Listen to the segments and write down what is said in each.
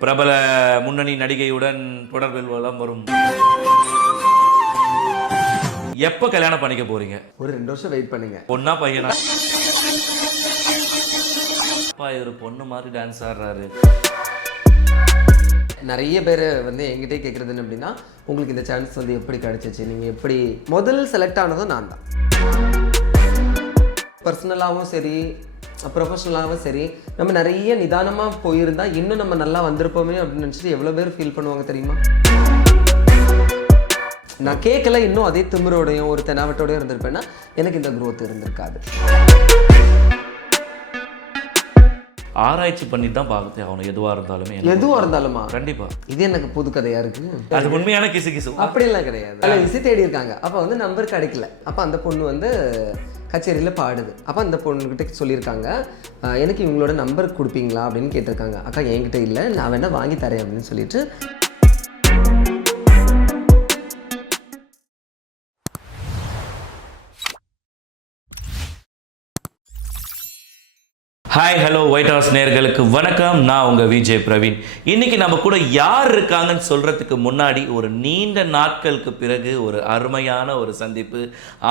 பிரபல முன்னணி நடிகையுடன் தொடர்பில் வரும். எப்ப கல்யாணம் பண்ணிக்க போறீங்க? ஒரு 2 வருஷம் வெயிட் பண்ணுங்க. பொண்ணா பையனா? அப்பா இவரு பொண்ணு மாதிரி டான்ஸ் ஆடுறாரு. நிறைய பேர் என்கிட்டே கேட்குறது என்ன அப்படின்னா, உங்களுக்கு இந்த சான்ஸ் எப்படி கிடைச்சிச்சு, நீங்கள் எப்படி முதல் செலக்ட் ஆனதும் நான் தான். பர்சனலாகவும் சரி ப்ரொஃபஷனலாகவும் சரி நம்ம நிறைய நிதானமாக போயிருந்தா இன்னும் நம்ம நல்லா வந்திருப்போமே அப்படின்னு நினச்சிட்டு எவ்வளோ பேர் ஃபீல் பண்ணுவாங்க தெரியுமா? நான் கேட்கல இன்னும் அதே திமிரோடையும் ஒரு தெனாவட்டோடையும் இருந்திருப்பேன்னா எனக்கு இந்த growth இருந்திருக்காது. ஆராய்ச்சி பண்ணி தான் பார்த்து ஆகணும். எதுவாக இருந்தாலுமா? கண்டிப்பா. இது எனக்கு புது கதையா இருக்கு. அது உண்மையான கிசு அப்படிலாம் கிடையாது. அதில் இசை தேடி இருக்காங்க. அப்போ நம்பர் கிடைக்கல. அப்போ அந்த பொண்ணு கச்சேரியில் பாடுது. அப்போ அந்த பொண்ணுக்கிட்ட சொல்லியிருக்காங்க, எனக்கு இவங்களோட நம்பர் கொடுப்பீங்களா அப்படின்னு கேட்டிருக்காங்க. அக்கா என்கிட்ட இல்லை, நான் வேணா வாங்கி தரேன் அப்படின்னு சொல்லிட்டு ஹாய் ஹலோ ஒயிட் ஹவுஸ் நேயர்களுக்கு வணக்கம். நான் உங்கள் விஜய் பிரவீன். இன்றைக்கி நம்ம கூட யார் இருக்காங்கன்னு சொல்கிறதுக்கு முன்னாடி ஒரு நீண்ட நாட்களுக்கு பிறகு ஒரு அருமையான ஒரு சந்திப்பு.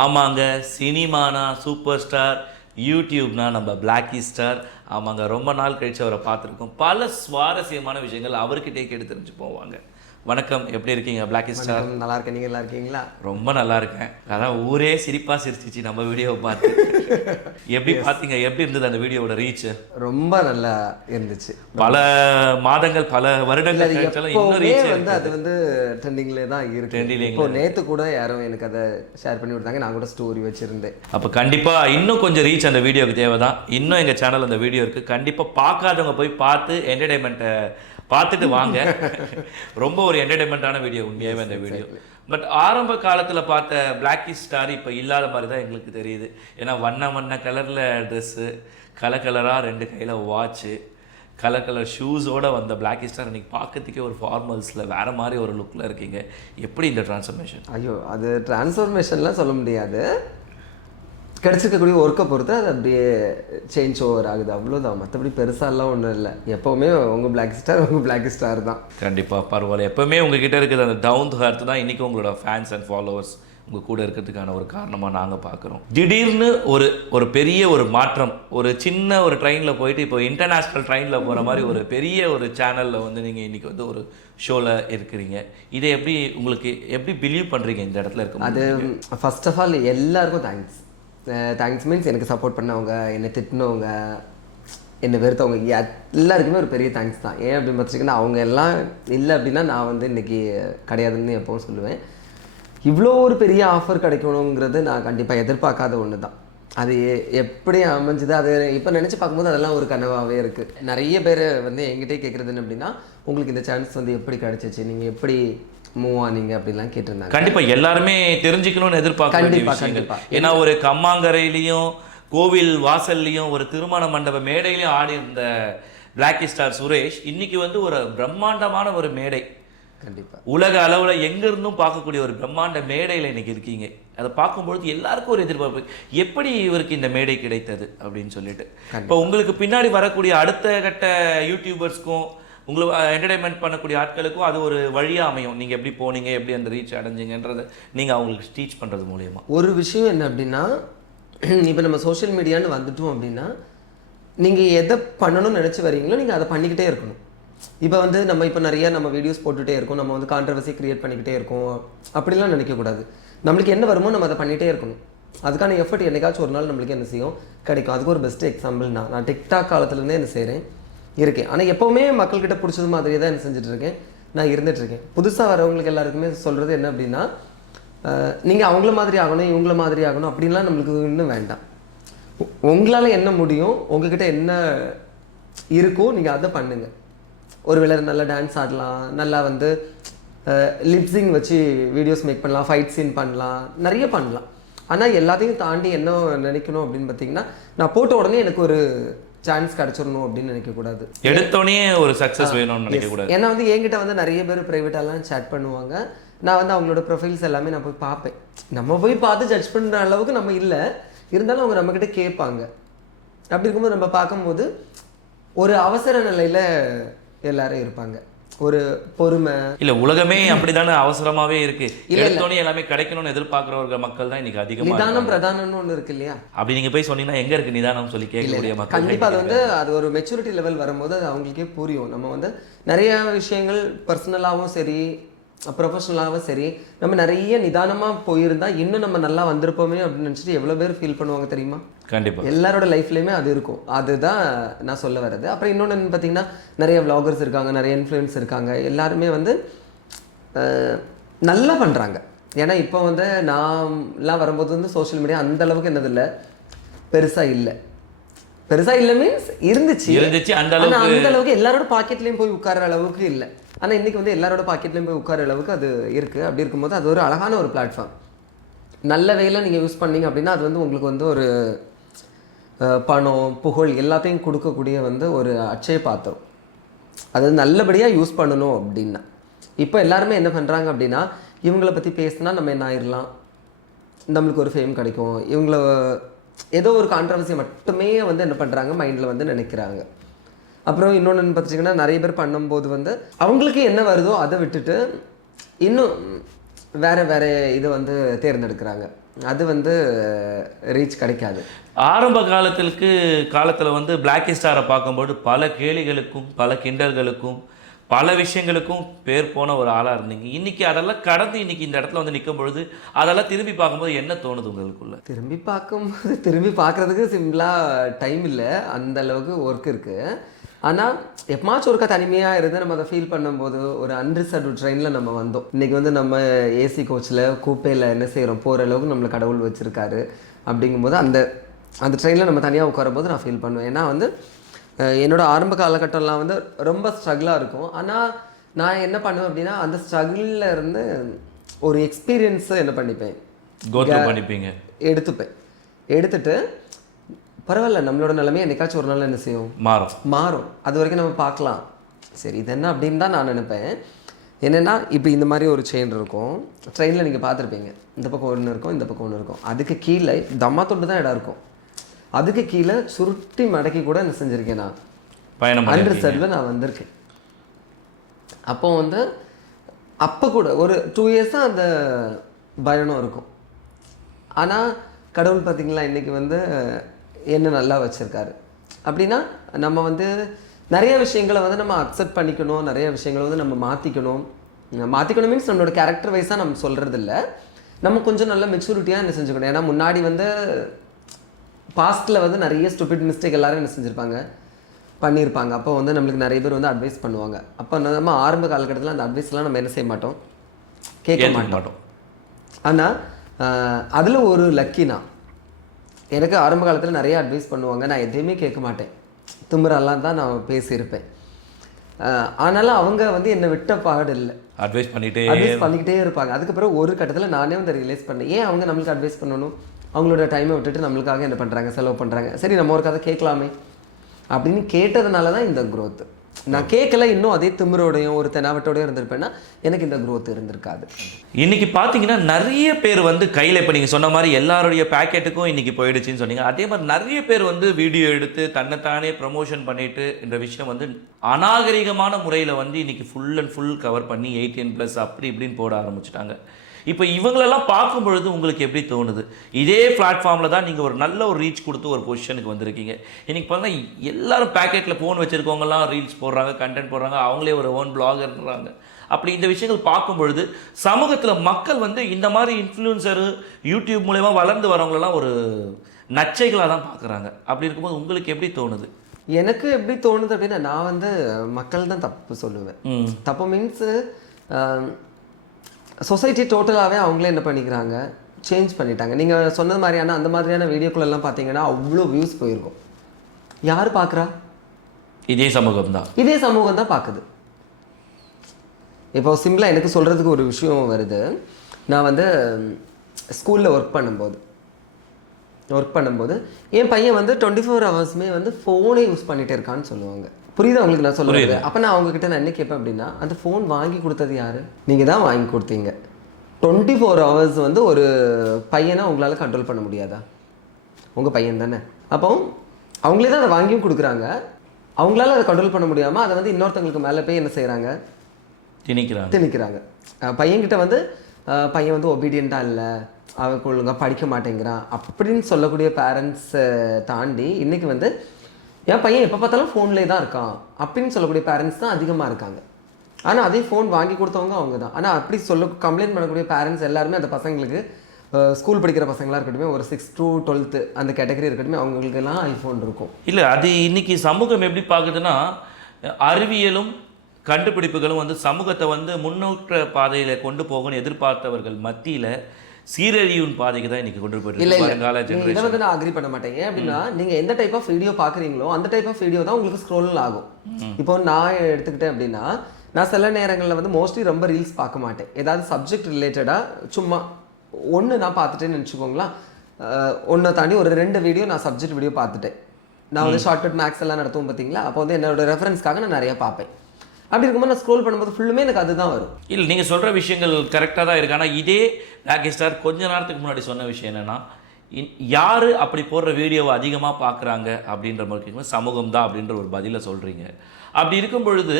ஆமாங்க, சினிமானா சூப்பர் ஸ்டார், யூடியூப்னா நம்ம பிளாக்கி ஸ்டார். ஆமாங்க, ரொம்ப நாள் கழித்து அவரை பார்த்துருக்கோம். பல சுவாரஸ்யமான விஷயங்கள் அவர்கிட்டே கேட்டு தெரிஞ்சு போவாங்க. வணக்கம், எப்படி இருக்கீங்க பிளாக்கி ஸ்டார்? நல்லா இருக்கேன், நீங்கள் நல்லா இருக்கீங்களா? ரொம்ப நல்லா இருக்கேன். அதான் ஊரே சிரிப்பாக சிரிச்சிச்சு நம்ம வீடியோவை பார்த்து. எப்படி பார்த்தீங்க? எப்படி இருந்தது அந்த வீடியோவோட ரீச்? ரொம்ப நல்லா இருந்துச்சு. பல மாதங்கள் பல வருடங்கள் இன்னும் ரீச் அது ட்ரெண்டிங்லேயே தான் இருக்கு. இப்போ நேற்று கூட யாரும் எனக்கு அதை ஷேர் பண்ணி விட்டாங்க, நான் கூட ஸ்டோரி வச்சுருந்தேன். அப்போ கண்டிப்பாக இன்னும் கொஞ்சம் ரீச் அந்த வீடியோக்கு தேவை தான். இன்னும் எங்கள் சேனல் அந்த வீடியோ இருக்குது. கண்டிப்பாக பார்க்காதவங்க போய் பார்த்து என்டர்டைன்மெண்ட்டை பார்த்துட்டு வாங்க. ரொம்ப ஒரு என்டர்டைன்மெண்ட்டான வீடியோ உண்மையாகவே அந்த வீடியோ. பட் ஆரம்ப காலத்தில் பார்த்த பிளாக்கி ஸ்டார் இப்போ இல்லாத மாதிரி தான் எங்களுக்கு தெரியுது. ஏன்னா வண்ண கலரில் ட்ரெஸ்ஸு, கலராக 2 கையில் வாட்ச்சு, கலர் ஷூஸோடு வந்த பிளாக்கி ஸ்டார் இன்றைக்கி பார்க்கறதுக்கே ஒரு ஃபார்மல்ஸில் வேறு மாதிரி ஒரு லுக்கில் இருக்கீங்க. எப்படி இந்த டிரான்ஸ்ஃபர்மேஷன்? ஐயோ, அது டிரான்ஸ்ஃபர்மேஷன்லாம் சொல்ல முடியாது. கிடச்சிருக்கக்கூடிய ஒர்க்கை பொறுத்து அது அப்படியே சேஞ்ச் ஓவர் ஆகுது, அவ்வளோதான். மற்றபடி பெருசாலாம் ஒன்றும் இல்லை. எப்போவுமே உங்கள் பிளாக் ஸ்டார் தான். கண்டிப்பாக பரவாயில்ல. எப்போவுமே உங்ககிட்ட இருக்கிற அந்த டவுன் டு ஹர்த் தான் இன்றைக்கி உங்களோட ஃபேன்ஸ் அண்ட் ஃபாலோவர்ஸ் உங்கள் கூட இருக்கிறதுக்கான ஒரு காரணமாக நாங்கள் பார்க்குறோம். திடீர்னு ஒரு பெரிய ஒரு மாற்றம், ஒரு சின்ன ஒரு ட்ரெயினில் போயிட்டு இப்போ இன்டர்நேஷ்னல் ட்ரெயினில் போகிற மாதிரி ஒரு பெரிய ஒரு சேனலில் நீங்கள் இன்றைக்கி ஒரு ஷோவில் இருக்கிறீங்க. இதை உங்களுக்கு எப்படி பிலீவ் பண்ணுறீங்க இந்த இடத்துல இருக்க? அது ஃபர்ஸ்ட் ஆஃப் ஆல் எல்லாருக்கும் தேங்க்ஸ் மீன்ஸ் எனக்கு சப்போர்ட் பண்ணவங்க, என்னை திட்டினவங்க, என்னை வெறுத்தவங்க எல்லாருக்குமே ஒரு பெரிய தேங்க்ஸ் தான். ஏன் அப்படின்னு பார்த்துட்டிங்கன்னா, அவங்க எல்லாம் இல்லை அப்படின்னா நான் இன்றைக்கி கிடையாதுன்னு எப்பவும் சொல்லுவேன். இவ்வளோ ஒரு பெரிய ஆஃபர் கிடைக்கணுங்கிறது நான் கண்டிப்பாக எதிர்பார்க்காத ஒன்று தான். அது எப்படி அமைஞ்சுது, அது இப்போ நினச்சி பார்க்கும்போது அதெல்லாம் ஒரு கனவாகவே இருக்குது. நிறைய பேர் என்கிட்டே கேட்குறது என்ன அப்படின்னா, உங்களுக்கு இந்த சான்ஸ் எப்படி கிடைச்சிச்சு, நீங்கள் எப்படி மூவ் ஆனீங்க அப்படிலாம் கேட்டிருந்தாங்க. கண்டிப்பாக எல்லாருமே தெரிஞ்சுக்கணும்னு எதிர்பார்க்க. ஏன்னா ஒரு கம்மாங்கரையிலையும் கோவில் வாசல்லையும் ஒரு திருமண மண்டப மேடையிலையும் ஆடி இருந்த பிளாக்கி ஸ்டார் சுரேஷ் இன்னைக்கு ஒரு பிரம்மாண்டமான ஒரு மேடை, கண்டிப்பாக உலக அளவில் எங்கிருந்தும் பார்க்கக்கூடிய ஒரு பிரம்மாண்ட மேடையில் இன்னைக்கு இருக்கீங்க. அதை பார்க்கும்பொழுது எல்லாருக்கும் ஒரு எதிர்பார்ப்பு, எப்படி இவருக்கு இந்த மேடை கிடைத்தது அப்படின்னு சொல்லிட்டு. இப்போ உங்களுக்கு பின்னாடி வரக்கூடிய அடுத்த கட்ட யூடியூபர்ஸ்க்கும் உங்களை என்டர்டைன்மெண்ட் பண்ணக்கூடிய ஆட்களுக்கும் அது ஒரு வழியாக அமையும். நீங்கள் எப்படி போனீங்க, எப்படி அந்த ரீச் அடைஞ்சிங்கன்றதை நீங்கள் அவங்களுக்கு டீச் பண்ணுறது மூலயமா. ஒரு விஷயம் என்ன அப்படின்னா, இப்போ நம்ம சோஷியல் மீடியான்னு வந்துட்டோம் அப்படின்னா, நீங்கள் எதை பண்ணணும்னு நினச்சி வரீங்களோ நீங்கள் அதை பண்ணிக்கிட்டே இருக்கணும். இப்போ நம்ம நிறையா வீடியோஸ் போட்டுகிட்டே இருக்கோம், நம்ம கான்ட்ரவர்சி க்ரியேட் பண்ணிக்கிட்டே இருக்கோம் அப்படிலாம் நினைக்கக்கூடாது. நம்மளுக்கு என்ன வருமோ நம்ம அதை பண்ணிகிட்டே இருக்கணும். அதுக்கான எஃபர்ட் என்னைக்காச்சும் ஒரு நாள் நம்மளுக்கு என்ன செய்யும், கிடைக்கும். அதுக்கு ஒரு பெஸ்ட் எக்ஸாம்பிள் நான் டிக்டாக் காலத்துலேருந்தே என்ன செய்கிறேன் இருக்கேன். ஆனால் எப்போவுமே மக்கள்கிட்ட பிடிச்சது மாதிரியே தான் என்ன செஞ்சிட்ருக்கேன், நான் இருந்துகிட்ருக்கேன். புதுசாக வரவங்களுக்கு எல்லாருக்குமே சொல்கிறது என்ன அப்படின்னா, நீங்கள் அவங்கள மாதிரி ஆகணும், இவங்கள மாதிரி ஆகணும் அப்படின்லாம் நம்மளுக்கு இன்னும் வேண்டாம். உங்களால் என்ன முடியும், உங்ககிட்ட என்ன இருக்கோ நீங்கள் அதை பண்ணுங்கள். ஒரு வேளை நல்லா டான்ஸ் ஆடலாம், நல்லா லிப்ஸிங் வச்சு வீடியோஸ் மேக் பண்ணலாம், ஃபைட் சீன் பண்ணலாம், நிறைய பண்ணலாம். ஆனால் எல்லாத்தையும் தாண்டி என்ன நினைக்கணும் அப்படின்னு பார்த்தீங்கன்னா, நான் போட்ட உடனே எனக்கு ஒரு சான்ஸ் கிடச்சிடணும் அப்படின்னு நினைக்கக்கூடாது. எடுத்தோடனே ஒரு சக்ஸஸ் வேணும்னு நினைக்கக்கூடாது. ஏன்னா என்கிட்ட நிறைய பேர் ப்ரைவேட்டாலாம் சேட் பண்ணுவாங்க. நான் அவங்களோட ப்ரொஃபைல்ஸ் எல்லாமே நான் போய் பார்ப்பேன். நம்ம போய் பார்த்து ஜட்ஜ் பண்ணுற அளவுக்கு நம்ம இல்லை, இருந்தாலும் அவங்க நம்மக்கிட்ட கேட்பாங்க. அப்படி இருக்கும்போது நம்ம பார்க்கும்போது ஒரு அவசர நிலையில் எல்லாரும் இருப்பாங்க. ஒரு பொறுமை இல்ல உலகமே அப்படிதானே அவசரமாவே இருக்கு. எடுத்தோனே எல்லாமே கிடைக்கணும்னு எதிர்பார்க்கிறவர்கள் மக்கள் தான் இன்னைக்கு அதிகமா நிதானம் பிரதானம்னு ஒன்று இருக்கு இல்லையா? அப்படி நீங்க போய் சொன்னீங்கன்னா எங்க இருக்கு நிதானம் சொல்லி கேட்கக்கூடிய மக்கள் கண்டிப்பா அது வந்து அது ஒரு மெச்சூரிட்டி லெவல் வரும்போது அது அவங்களுக்கே புரியும். நம்ம வந்து நிறைய விஷயங்கள் பர்சனலாகவும் சரி ப்ரொஃபஷனலாகவும் சரி நம்ம நிறைய நிதானமாக போயிருந்தா இன்னும் நம்ம நல்லா வந்திருப்போமே அப்படின்னு நினச்சிட்டு எவ்வளோ பேர் ஃபீல் பண்ணுவாங்க தெரியுமா? கண்டிப்பாக எல்லாரோட லைஃப்லேயுமே அது இருக்கும். அதுதான் நான் சொல்ல வர்றது. அப்புறம் இன்னொன்று பார்த்தீங்கன்னா நிறைய vloggers இருக்காங்க, நிறைய இன்ஃப்ளூயன்ஸ் இருக்காங்க, எல்லாருமே வந்து நல்லா பண்ணுறாங்க. ஏன்னா இப்போ வந்து நான்லாம் வரும்போது வந்து சோஷியல் மீடியா அந்த அளவுக்கு என்னதில்லை, பெருசாக இல்லை மீன்ஸ் இருந்துச்சு அந்த அளவுக்கு எல்லாரோட பாக்கெட்லேயும் போய் உட்கார அளவுக்கு இல்லை. ஆனால் இன்றைக்கி வந்து எல்லாரோட பாக்கெட்லேயும் போய் உட்கார அளவுக்கு அது இருக்குது. அப்படி இருக்கும்போது அது ஒரு அழகான ஒரு பிளாட்ஃபார்ம். நல்ல வேலை நீங்கள் யூஸ் பண்ணீங்க அப்படின்னா அது வந்து உங்களுக்கு வந்து ஒரு பணம் புகழ் எல்லாத்தையும் கொடுக்கக்கூடிய வந்து ஒரு அட்சய பாத்திரம். அது நல்லபடியாக யூஸ் பண்ணணும் அப்படின்னா இப்போ எல்லாருமே என்ன பண்ணுறாங்க அப்படின்னா இவங்கள பற்றி பேசினா நம்ம என்ன ஆயிடலாம், நம்மளுக்கு ஒரு ஃபேம் கிடைக்கும், இவங்கள ஏதோ ஒரு கான்ட்ரவர்சி மட்டுமே வந்து என்ன பண்ணுறாங்க மைண்டில் வந்து நினைக்கிறாங்க. அப்புறம் இன்னொன்று பார்த்துட்டிங்கன்னா நிறைய பேர் பண்ணும்போது வந்து அவங்களுக்கு என்ன வருதோ அதை விட்டுட்டு இன்னும் வேறு இதை வந்து தேர்ந்தெடுக்கிறாங்க. அது வந்து ரீச் கிடைக்காது. ஆரம்ப காலத்தில் வந்து பிளாக்கி ஸ்டாரை பார்க்கும்போது பல கேலிகளுக்கும் பல கிண்டல்களுக்கும் பல விஷயங்களுக்கும் பேர் போன ஒரு ஆளாக இருந்தீங்க. இன்றைக்கி அதெல்லாம் கடந்து இன்றைக்கி இந்த இடத்துல வந்து நிற்கும் பொழுது அதெல்லாம் திரும்பி பார்க்கும்போது என்ன தோணுது உங்களுக்குள்ள? திரும்பி பார்க்குறதுக்கு சிம்பிளாக டைம் இல்லை, அந்த அளவுக்கு ஒர்க் இருக்குது. ஆனால் எப்பமாச்சும் ஒருக்கா தனிமையாக இருந்து நம்ம அதை ஃபீல் பண்ணும்போது ஒரு அன்ரிசர்வ்டு ட்ரெயினில் நம்ம வந்தோம். இன்றைக்கி வந்து நம்ம ஏசி கோச்சில் கூப்பையில் என்ன செய்கிறோம், போகிற அளவுக்கு நம்மளை கடவுள் வச்சுருக்காரு. அப்படிங்கும்போது அந்த ட்ரெயினில் நம்ம தனியாக உட்காரும்போது நான் ஃபீல் பண்ணுவேன். ஏன்னா வந்து என்னோடய ஆரம்ப காலகட்டம்லாம் வந்து ரொம்ப ஸ்ட்ரகிளாக இருக்கும். ஆனால் நான் என்ன பண்ணுவேன் அப்படின்னா அந்த ஸ்ட்ரகிளில் இருந்து ஒரு எக்ஸ்பீரியன்ஸை என்ன பண்ணிப்பேன் எடுத்துட்டு பரவாயில்ல நம்மளோட நிலைமை என்னைக்காச்சும் ஒரு நாள் என்ன செய்யும், மாறும். அது வரைக்கும் நம்ம பார்க்கலாம். சரி இது என்ன அப்படின்னு தான் நான் நினைப்பேன். என்னென்னா இப்போ இந்த மாதிரி ஒரு செயின் இருக்கும், ட்ரெயினில் நீங்கள் பார்த்துருப்பீங்க, இந்த பக்கம் ஒன்று இருக்கும், இந்த பக்கம் ஒன்று இருக்கும். அதுக்கு கீழே தம்மா தொண்டு தான் இடம் இருக்கும். அதுக்கு கீழே சுருட்டி மடக்கி கூட என்ன செஞ்சுருக்கேன், நான் பயணம் அன்ரிசர்வ்டில் நான் வந்திருக்கேன். அப்போ வந்து அப்போ கூட ஒரு 2 இயர்ஸாக அந்த பயணம் இருக்கும். ஆனால் கடவுள் பார்த்திங்களா இன்றைக்கி வந்து என்ன நல்லா வச்சுருக்காரு அப்படின்னா நம்ம வந்து நிறைய விஷயங்களை வந்து நம்ம அக்செப்ட் பண்ணிக்கணும், நிறைய விஷயங்களை வந்து நம்ம மாற்றிக்கணும் மீன்ஸ் நம்மளோட கேரக்டர் வைஸாக நம்ம சொல்கிறது இல்லை, நம்ம கொஞ்சம் நல்ல மெச்சூரிட்டியாக என்ன செஞ்சுக்கணும். ஏன்னா முன்னாடி வந்து பாஸ்ட்டில் வந்து நிறைய ஸ்டூபிட் மிஸ்டேக் எல்லாரும் என்ன பண்ணியிருப்பாங்க. அப்போ வந்து நம்மளுக்கு நிறைய பேர் வந்து அட்வைஸ் பண்ணுவாங்க. அப்போ நம்ம ஆரம்ப காலகட்டத்தில் அந்த அட்வைஸ்லாம் நம்ம என்ன செய்ய மாட்டோம், கேட்க மாட்டோம். ஆனால் அதில் ஒரு லக்கினா எனக்கு ஆரம்ப காலத்தில் நிறைய அட்வைஸ் பண்ணுவாங்க, நான் எதையுமே கேட்க மாட்டேன், திமுறெல்லாம் தான் நான் பேசியிருப்பேன். ஆனாலும் அவங்க வந்து என்னை விட்ட பாடு இல்லை, அட்வைஸ் பண்ணிக்கிட்டே இருப்பாங்க. அதுக்கப்புறம் ஒரு கட்டத்தில் நானே வந்து ரியலைஸ் பண்ணேன், ஏன் அவங்க நம்மளுக்கு அட்வைஸ் பண்ணணும், அவங்களோட டைமை விட்டுட்டு நம்மளுக்காக என்ன பண்ணுறாங்க, செலவு பண்ணுறாங்க, சரி நம்ம ஒரு கதை கேட்கலாமே அப்படின்னு கேட்டதுனால தான் இந்த growth. நான் கேட்கல இன்னும் அதே திமிரோடையும் ஒரு தெனாவட்டோடையும் இருந்திருப்பேன்னா எனக்கு இந்த growth இருந்திருக்காது. இன்னைக்கு பார்த்தீங்கன்னா நிறைய பேர் வந்து கையில் இப்போ நீங்கள் சொன்ன மாதிரி எல்லாருடைய பேக்கெட்டுக்கும் இன்னைக்கு போயிடுச்சுன்னு சொன்னீங்க. அதே மாதிரி நிறைய பேர் வந்து வீடியோ எடுத்து தன்னைத்தானே ப்ரமோஷன் பண்ணிட்டு இந்த விஷயம் வந்து அநாகரிகமான முறையில் வந்து இன்னைக்கு ஃபுல் அண்ட் ஃபுல் கவர் பண்ணி 18+ அப்படி இப்படின்னு போட ஆரம்பிச்சிட்டாங்க. இப்போ இவங்களெல்லாம் பார்க்கும் பொழுது உங்களுக்கு எப்படி தோணுது? இதே பிளாட்ஃபார்மில் தான் நீங்கள் ஒரு நல்ல ஒரு ரீச் கொடுத்து ஒரு பொசிஷனுக்கு வந்திருக்கீங்க. இன்றைக்கி பார்த்தீங்கன்னா எல்லாரும் பேக்கெட்டில் ஃபோன் வச்சுருக்கவங்கலாம் ரீல்ஸ் போடுறாங்க, கண்டென்ட் போடுறாங்க, அவங்களே ஒரு ஓன் பிளாகர்ன்றாங்க. அப்படி இந்த விஷயங்கள் பார்க்கும் பொழுது சமூகத்தில் மக்கள் வந்து இந்த மாதிரி இன்ஃப்ளூயன்சரு யூடியூப் மூலமா வளர்ந்து வரவங்களெல்லாம் ஒரு நச்சைகளாக தான் பார்க்குறாங்க. அப்படி இருக்கும்போது உங்களுக்கு எப்படி தோணுது? எனக்கு எப்படி தோணுது அப்படின்னா நான் வந்து மக்கள் தான் தப்பு சொல்லுவேன். தப்பு மீன்ஸு சொசைட்டி டோட்டலாகவே அவங்களே என்ன பண்ணிக்கிறாங்க, சேஞ்ச் பண்ணிட்டாங்க. நீங்கள் சொன்னது மாதிரியான அந்த மாதிரியான வீடியோக்குள்ளெல்லாம் பார்த்தீங்கன்னா அவ்வளோ வியூஸ் போயிருக்கும். யார் பார்க்குறா? இதே சமூகம் தான் பார்க்குது. இப்போ சிம்பிளாக எனக்கு சொல்கிறதுக்கு ஒரு விஷயம் வருது. நான் வந்து ஸ்கூலில் ஒர்க் பண்ணும்போது என் பையன் வந்து 24 ஹவர்ஸுமே வந்து ஃபோனே யூஸ் பண்ணிகிட்டே இருக்கான்னு சொல்லுவாங்க. புரியுது அவங்களுக்கு நான் சொல்லுறது? அப்போ நான் அவங்கக்கிட்ட நான் என்ன கேட்பேன் அப்படின்னா அந்த ஃபோன் வாங்கி கொடுத்தது யார்? நீங்கள் தான் வாங்கி கொடுத்தீங்க. 24 ஹவர்ஸ் வந்து ஒரு பையனை உங்களால் கண்ட்ரோல் பண்ண முடியாதா? உங்கள் பையன் தானே. அப்போ அவங்களே தான் அதை வாங்கியும் கொடுக்குறாங்க, அவங்களால அதை கண்ட்ரோல் பண்ண முடியாமல் அதை வந்து இன்னொருத்தங்களுக்கு மேலே போய் என்ன செய்கிறாங்க, திணிக்கிறாங்க. பையன்கிட்ட வந்து பையன் வந்து ஒபீடியண்ட்டாக இல்லை, அவனுக்கு ஒழுங்காக படிக்க மாட்டேங்கிறான் அப்படின்னு சொல்லக்கூடிய பேரண்ட்ஸை தாண்டி இன்றைக்கி வந்து என் பையன் எப்போ பார்த்தாலும் ஃபோன்லேயே தான் இருக்கான் அப்படின்னு சொல்லக்கூடிய பேரண்ட்ஸ் தான் அதிகமாக இருக்காங்க. ஆனால் அதே ஃபோன் வாங்கி கொடுத்தவங்க அவங்க தான். ஆனால் அப்படி கம்ப்ளைண்ட் பண்ணக்கூடிய பேரண்ட்ஸ் எல்லாருமே அந்த பசங்களுக்கு ஸ்கூல் படிக்கிற பசங்களாக இருக்கட்டுமே, ஒரு 6th to 12th அந்த கேட்டகரி இருக்கட்டுமே, அவங்களுக்கெல்லாம் ஐஃபோன் இருக்கும். இல்லை, அது இன்னைக்கு சமூகம் எப்படி பார்க்குதுன்னா, அறிவியலும் கண்டுபிடிப்புகளும் வந்து சமூகத்தை வந்து முன்னோற்ற பாதையில் கொண்டு போகணும்னு எதிர்பார்த்தவர்கள் மத்தியில் சீரழியும் பாதைக்கு தான் இன்னைக்கு கொண்டு போயிட்டு வருங்கால ஜெனரேஷன். இதை வந்து நான் அக்ரி பண்ண மாட்டேன். ஏன் அப்படின்னா, நீங்கள் எந்த டைப் ஆஃப் வீடியோ பார்க்குறீங்களோ அந்த டைப் ஆஃப் வீடியோ தான் உங்களுக்கு ஸ்க்ரோல் ஆகும். இப்போ நான் எடுத்துக்கிட்டேன் அப்படின்னா, நான் சில நேரங்களில் வந்து மோஸ்ட்லி ரொம்ப ரீல்ஸ் பார்க்க மாட்டேன். ஏதாவது சப்ஜெக்ட் ரிலேட்டடாக சும்மா ஒன்று நான் பார்த்துட்டேன்னு நினச்சிக்கோங்களேன். ஒன்றை தாண்டி ஒரு 2 வீடியோ நான் சப்ஜெக்ட் வீடியோ பார்த்துட்டேன். நான் வந்து ஷார்ட்கட் மேக்ஸ் எல்லாம் நடத்துவோம் பார்த்தீங்களா, அப்போ வந்து என்னோட ரெஃபரன்ஸ்க்காக நான் நிறையா பார்ப்பேன். அப்படி இருக்கும்போது நான் ஸ்க்ரோல் பண்ணும்போது ஃபுல்லுமே எனக்கு அதுதான் வரும். இல்லை, நீங்கள் சொல்கிற விஷயங்கள் கரெக்டாக தான் இருக்கு. ஆனால் இதே பிளாக்கி ஸ்டார் கொஞ்ச நேரத்துக்கு முன்னாடி சொன்ன விஷயம் என்னென்னா, யார் அப்படி போடுற வீடியோவை அதிகமாக பார்க்குறாங்க அப்படின்ற மாதிரி சமூகம் தான் அப்படின்ற ஒரு பதிலை சொல்கிறீங்க. அப்படி இருக்கும் பொழுது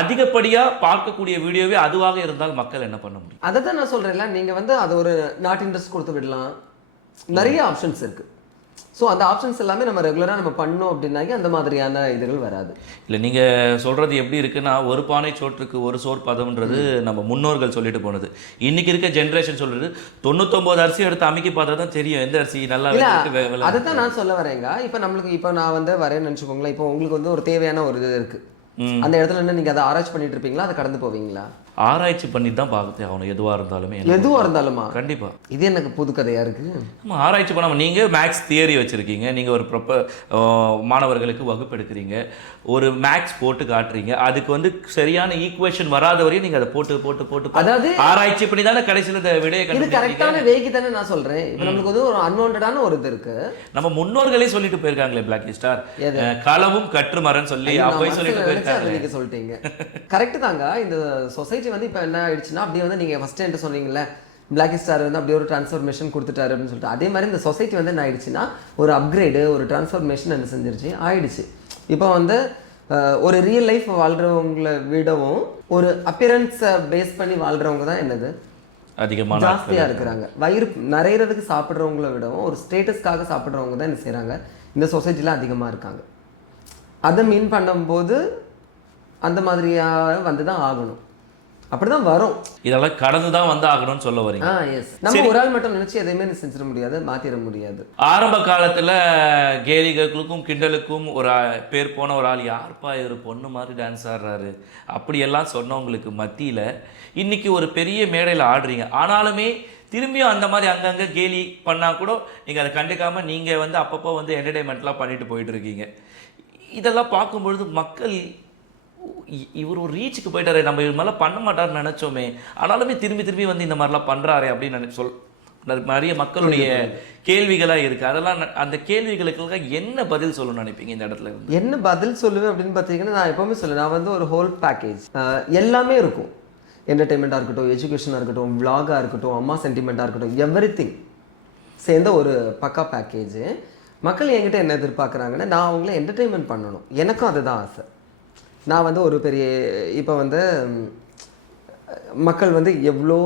அதிகப்படியாக பார்க்கக்கூடிய வீடியோவே அதுவாக இருந்தால் மக்கள் என்ன பண்ண முடியும்? அதை தான் நான் சொல்கிறேன்ல, நீங்கள் வந்து அதை ஒரு நாட் இன்ட்ரெஸ்ட் கொடுத்து விடலாம். நிறைய ஆப்ஷன்ஸ் இருக்குது. ஸோ அந்த ஆப்ஷன்ஸ் எல்லாமே நம்ம ரெகுலராக நம்ம பண்ணோம் அப்படின்னாக்கி அந்த மாதிரியான இதுகள் வராது. இல்லை, நீங்கள் சொல்கிறது எப்படி இருக்குன்னா, ஒரு பானை சோற்றுக்கு ஒரு சோறு பதம்ன்றது நம்ம முன்னோர்கள் சொல்லிட்டு போனது. இன்றைக்கி இருக்க ஜென்ரேஷன் சொல்கிறது 99 அரிசி எடுத்து அமைக்கி பார்த்தா தான் தெரியும் எந்த அரிசி நல்லா இருக்கு. அதை தான் நான் சொல்ல வரேங்க. இப்போ நம்மளுக்கு இப்போ நான் வந்து வரேன்னு நினச்சிக்கோங்களேன். இப்போ உங்களுக்கு வந்து ஒரு தேவையான ஒரு இது இருக்குது. அந்த இடத்துல என்ன நீங்கள் அதை ஆராய்ச்சி பண்ணிட்டு இருப்பீங்களா, அதை கடந்து போவீங்களா? ஆராய்ச்சி பண்ணி தான் பார்த்து ஆகணும். எதுவாக இருந்தாலுமா கண்டிப்பாக. இது எனக்கு புது கதையாக இருக்குது. நம்ம ஆராய்ச்சி பண்ணாமல், நீங்கள் மேக்ஸ் தியரி வச்சுருக்கீங்க, நீங்கள் ஒரு மாணவர்களுக்கு வகுப்பு எடுக்கிறீங்க, ஒரு மேக்ஸ் போட்டு காட்டுறீங்க, அதுக்கு வந்து சரியான ஈக்குவேஷன் வராத வரையும் நீங்கள் அதை போட்டு அதாவது ஆராய்ச்சி பண்ணி தானே கடைசியில் இந்த விடையை கண்டுபிடிக்கிறீங்க. கரெக்டான வேகி தானே நான் சொல்கிறேன். இப்போ நம்மளுக்கு வந்து ஒரு அன்வான்டான ஒரு இது இருக்குது. நம்ம முன்னோர்களே சொல்லிட்டு போயிருக்காங்களே பிளாக்கி ஸ்டார், களவும் கற்றுமரன்னு சொல்லி அப்போய் சொல்லிட்டு போயிருக்காங்க. நீங்கள் சொல்லிட்டீங்க, கரெக்டு தாங்க. இந்த சொசைட்டி வந்து இப்போ என்ன ஆயிடுச்சுன்னா, அப்படியே வந்து நீங்கள் ஃபஸ்ட்டு என்கிட்ட சொன்னீங்கல்ல, பிளாக்கி ஸ்டார் வந்து அப்படியே ஒரு டிரான்ஸ்ஃபர்மேஷன் கொடுத்துட்டாரு அப்படின்னு சொல்லிட்டு, அதே மாதிரி இந்த சொசைட்டி வந்து என்ன ஆயிடுச்சுன்னா, ஒரு அப்கிரேடு, ஒரு டிரான்ஸ்ஃபர்மேஷன் என்ன செஞ்சிருச்சு ஆயிடுச்சு. இப்போ வந்து ஒரு ரியல் லைஃப் வாழ்கிறவங்களை விடவும் ஒரு அப்பியரன்ஸை பேஸ் பண்ணி வாழ்கிறவங்க தான் என்னது அதிகமாக ஜாஸ்தியாக இருக்கிறாங்க. வயிறு நிறையிறதுக்கு சாப்பிட்றவங்கள விடவும் ஒரு ஸ்டேட்டஸ்க்காக சாப்பிட்றவங்க தான் என்ன செய்கிறாங்க இந்த சொசைட்டியில் அதிகமாக இருக்காங்க. அதை மீன் பண்ணும்போது அந்த மாதிரியாக வந்து தான் ஆகணும். அப்படிதான் வரும். இதெல்லாம் கடந்து தான் வந்து ஆகணும்னு சொல்ல வரீங்க. நம்ம ஒரு ஆள் மட்டும் நினைச்சு எதையுமே செஞ்சிட முடியாது, மாத்திர முடியாது. ஆரம்ப காலத்துல கேலிகளுக்கும் கிண்டலுக்கும் ஒரு பேர் போன ஒரு ஆள், யாருப்பா ஒரு பொண்ணு மாதிரி டான்ஸ் ஆடுறாரு அப்படியெல்லாம் சொன்னவங்களுக்கு மத்தியில இன்னைக்கு ஒரு பெரிய மேடையில் ஆடுறீங்க. ஆனாலுமே திரும்பியும் அந்த மாதிரி அங்கங்கே கேலி பண்ணால் கூட நீங்கள் அதை கண்டுக்காமல் நீங்கள் வந்து அப்பப்போ வந்து என்டர்டெயின்மெண்ட்லாம் பண்ணிட்டு போயிட்டு இருக்கீங்க. இதெல்லாம் பார்க்கும்பொழுது மக்கள் இவர் ஒரு ரீச்சுக்கு போயிட்டாரு, நம்ம இது மாதிரிலாம் பண்ண மாட்டார்னு நினச்சோமே, ஆனாலுமே திரும்பி வந்து இந்த மாதிரிலாம் பண்ணுறாரு அப்படின்னு நிறைய மக்களுடைய கேள்விகளாக இருக்குது. அதெல்லாம் அந்த கேள்விகளுக்கு என்ன பதில் சொல்லணும்னு நினைப்பீங்க இந்த இடத்துல? என்ன பதில் சொல்லுவேன் அப்படின்னு பார்த்தீங்கன்னா, நான் எப்போவுமே சொல்லுவேன், நான் வந்து ஒரு ஹோல் பேக்கேஜ் எல்லாமே இருக்கும். என்டர்டெயின்மெண்ட்டாக இருக்கட்டும், எஜுகேஷனாக இருக்கட்டும், விளாகாக இருக்கட்டும், அம்மா சென்டிமெண்ட்டாக இருக்கட்டும், எவ்ரிதிங் சேர்ந்த ஒரு பக்கா பேக்கேஜ். மக்கள் என்கிட்ட என்ன எதிர்பார்க்குறாங்கன்னா, நான் அவங்கள என்டர்டெயின்மெண்ட் பண்ணணும். எனக்கும் அதுதான் ஆசை. நான் வந்து ஒரு பெரிய இப்போ வந்து மக்கள் வந்து எவ்வளோ